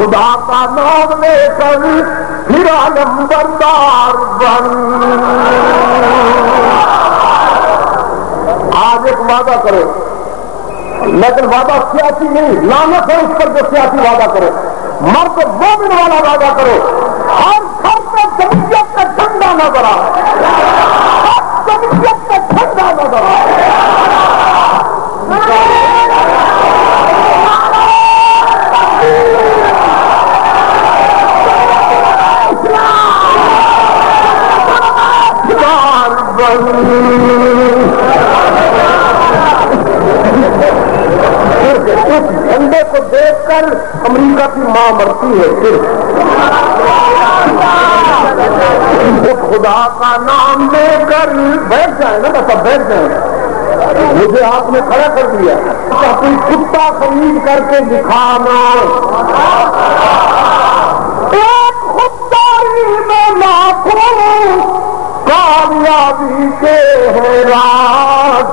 خدا کا نام لے کر پھر عالم بردار بن. آج ایک وعدہ کرو، لیکن وعدہ سیاسی نہیں، لعنت ہے اس پر جو سیاسی وعدہ کرے. مرد مومن والا وعدہ کرو، ہر گھر میں جمہوریت کا جھنڈا نظر آئے، ہر جمہوریت کا جھنڈا نظر آئے. اس جھنڈے کو دیکھ کر امریکہ کی ماں مرتی ہے. وہ خدا کا نام لے کر بیٹھ جائے نا، بس اب بیٹھ جائیں. مجھے آپ نے کھڑا کر دیا، اپنی کتا خرید کر کے دکھانا. ایک خودداری میں لاکھوں کامیابی کے ہے راز،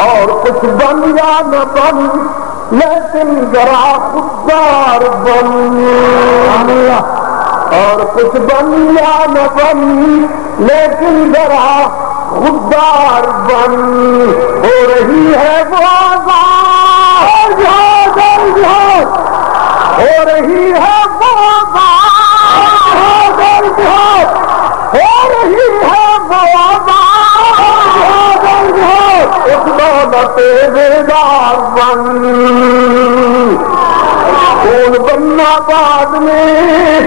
اور کچھ بن یا نہ بن لیکن ذرا خوددار بن. اور کچھ بن یا نہ بن لیکن ذرا خوددار بن. ہو رہی ہے وہ آزاد، ہو رہی ہے وہ آزاد، ہو رہی ہے وہ آزاد. اس دولت بیدار بن. کون بننا بعد میں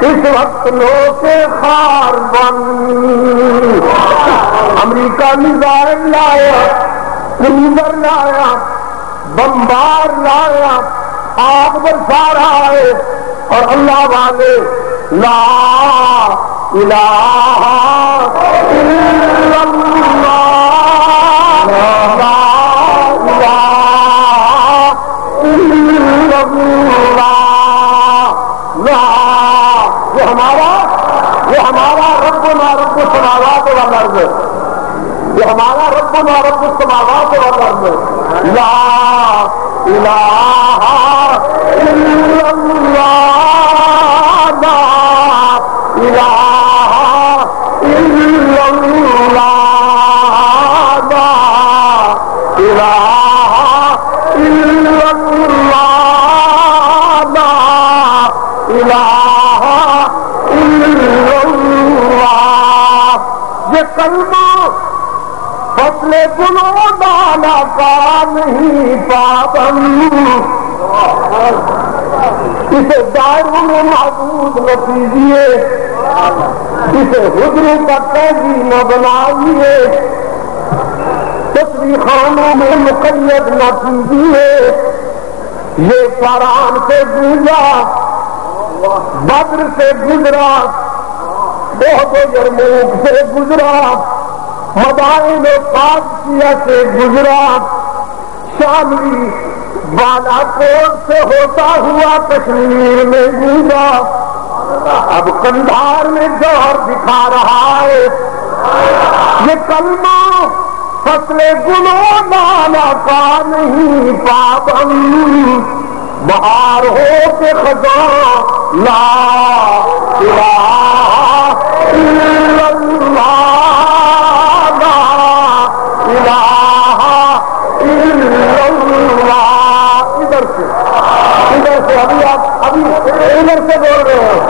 اس وقت لو کے خار بن. امریکہ میزائل لایا، کروزر لایا، بمبار لایا، آگ برسا رہا ہے، اور اللہ والے لا الہ الا اللہ، لا الہ الا اللہ. یہ ہمارا ربنا رب السماوات والارض، یہ ہمارا ربنا رب السماوات والارض. لا الہ الا اللہ، لا الہ الا اللہ، لا الہ الا اللہ، لا الہ الا اللہ. یہ کلمہ فصل گناہ ڈالا کا نہیں پابند، اسے دارالمعبود نہ کیجیے، اسے حجر کا قیدی نہ بنائیے، تصویر خانوں میں مقید نہ کیجیے. یہ پران سے گزرا، بدر سے گزرا، بہت یرموک سے گزرا، مدائن قادسیہ سے گزرا، شاملی بالا کوٹ سے ہوتا ہوا کشمیر میں گزرا، اب قندھار میں جوہر دکھا رہا ہے. یہ کلمہ فصل گناہ ڈالا کا نہیں پابند، بہار ہو کے خزاں لا الہ الا اللہ، لا الہ الا اللہ. ادھر سے ابھی آپ ادھر سے بول رہے ہیں.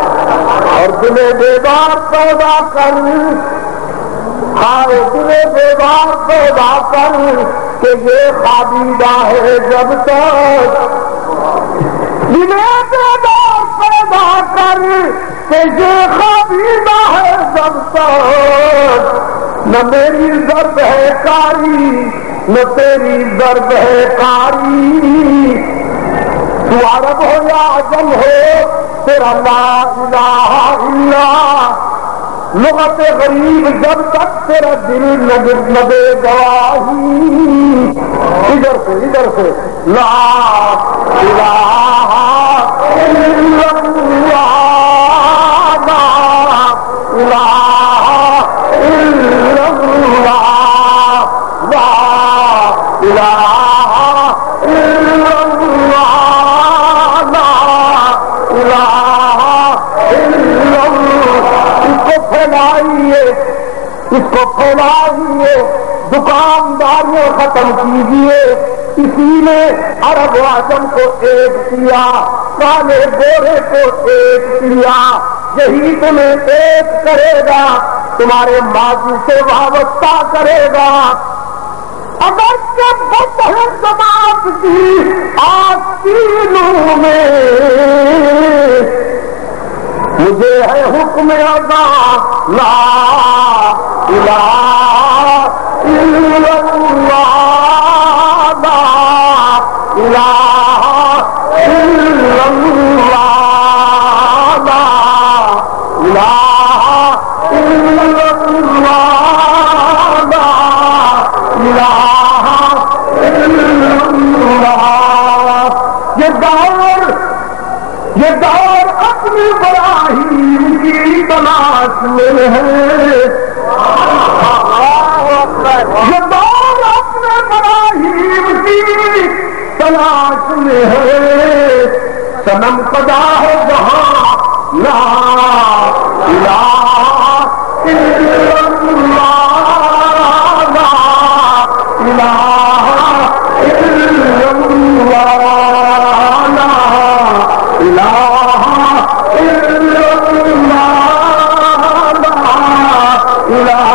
اور دلے بیدار پیدا کر، ہائے دلے بیدار پیدا کر کہ یہ خوابیدہ ہے جب تک. دلے بیدار پیدا کر کہ یہ خوابیدہ ہے جب تک. نہ میری ضرب ہے کاری، نہ تیری ضرب ہے کاری. تو عرب ہو یا عجم ہو، تیرا لا الہ الا لغت غریب جب تک تیرا دل نہ دے گواہی. ادھر سے لا الہ الا اللہ، لا الہ الا اللہ، لا الہ الا اللہ، لا اس کو پھیلائیے، دکانداریاں ختم کیجیے۔ اسی نے عرب و عجم کو ایک کیا، کالے گورے کو ایک کیا، یہی تمہیں ایک کرے گا، تمہارے ماضی سے وابستہ کرے گا۔ اگر جب بت ہے جماعت کی آستینوں میں، مجھے ہے حکم ادا لا الہ الا اللہ، لا الہ الا اللہ، لا الہ الا اللہ، لا الہ الا اللہ۔ یہ دور اپنی براہیم کی تلاش میں ہے، یہ دور اپنے براہیم کی تلاش میں ہے، صنم خدا ہے جہاں لا الہ الا اللہ، لا الہ الا اللہ، لا الہ الا اللہ، لا الہ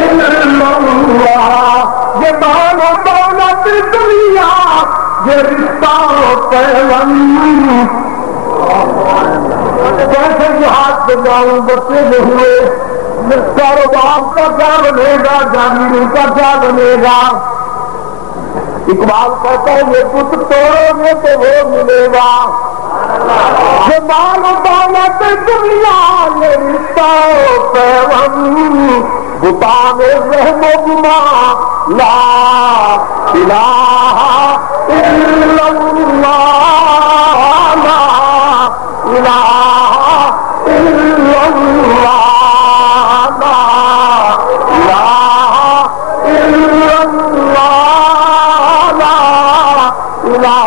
الا اللہ۔ یہ مال و دولت دنیا، یہ رشتہ و پیوند، کیسے جہاد پہ جاؤں، بچے جو ہوئے، کاروبار کا کیا بنے گا، جاگیروں کا کیا بنے گا۔ اقبال کہتا ہے یہ بت توڑو گے تو وہ ملے گا، یہ مال و دولت دنیا، یہ رشتہ و پیوند، بتانے رحم و گما، لا الہ الا اللہ، لا الہ الا اللہ، لا الہ الا اللہ، لا الہ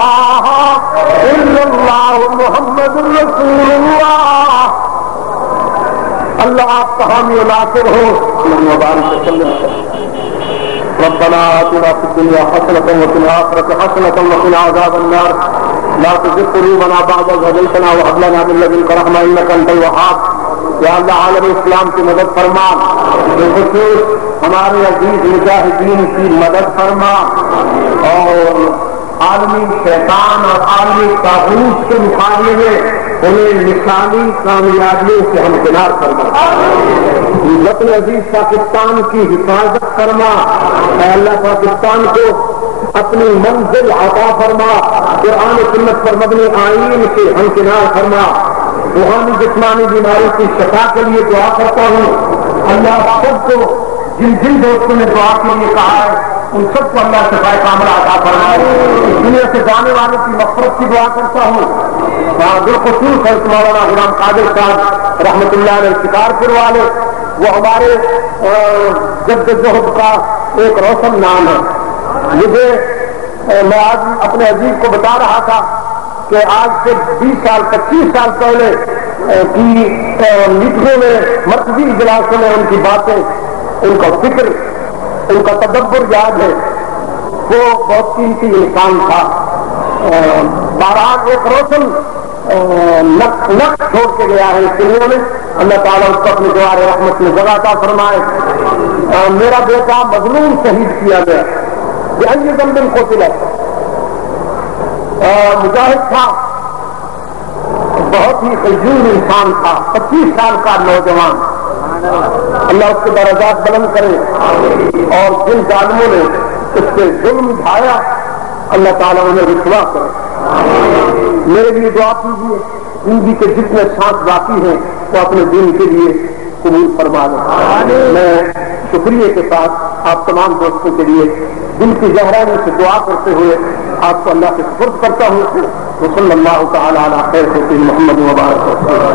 الا اللہ، محمد رسول اللہ۔ اللہ آپ کا حامی و ناصر ہو، مبارک وسلم۔ ربنا آتنا في الدنيا حسنة وفي الآخرة حسنة وقنا عذاب النار، لا تزغ قلوبنا بعد إذ هديتنا وهب لنا من لدنك رحمة إنك أنت الوهاب۔ یا اللہ عالم اسلام کی مدد فرما، بالخصوص ہمارے عزیز مجاہدین کی مدد فرما، اور عالمی شیطان اور عالمی طاغوت کے مقابلے میں انہیں نشانی کامیابیوں سے ہمکنار فرما۔ وطن عزیز پاکستان کی حفاظت فرما، اے اللہ پاکستان کو اپنی منزل عطا فرما، قرآن و سنت پر مبنی آئین سے ہمکنار فرما۔ روحانی جسمانی بیماری کی شفا کے لیے دعا کرتا ہوں۔ اللہ سب کو جن جن دوستوں نے دعا کے لیے کہا ہے ان سب کو اللہ شفائے کاملہ عطا فرمائے۔ دنیا سے جانے والوں کی مغفرت کی دعا کرتا ہوں۔ بالخصوص حضرت مولانا غلام قادر صاحب رحمۃ اللہ علیہ شکارپور والے، وہ ہمارے جد جہد کا ایک روشن نام ہے۔ مجھے میں آج اپنے عزیز کو بتا رہا تھا کہ آج سے 20 سال 25 سال پہلے کی میٹنگوں میں، مرکزی اجلاسوں میں ان کی باتیں، ان کا فکر، ان کا تدبر یاد ہے۔ وہ بہت قیمتی انسان تھا۔ بہرحال ایک روشن نقش چھوڑ کے گیا ہے اس دنیا میں، اللہ تعالیٰ اس کو اپنے جوار رحمت میں جگہ عطا فرمائے۔ میرا بیٹا مظلوم شہید کیا گیا، یہ ذنب قتل، مجاہد تھا، بہت ہی قیوم انسان تھا، 25 سال کا نوجوان۔ اللہ اس کے درجات بلند کرے، اور جن ظالموں نے اس سے ظلم اٹھایا اللہ تعالیٰ انہیں رسوا کرے۔ میرے لیے دعا کیجیے، زندگی کے جتنے سانس باقی ہیں وہ اپنے دین کے لیے قبول فرما لیں۔ میں شکریہ کے ساتھ آپ تمام دوستوں کے لیے دل کی گہرائی سے دعا کرتے ہوئے آپ کو اللہ کے سپرد کرتا ہوں۔ وصلی اللہ تعالی علی خیر خلقہ محمد وبارک۔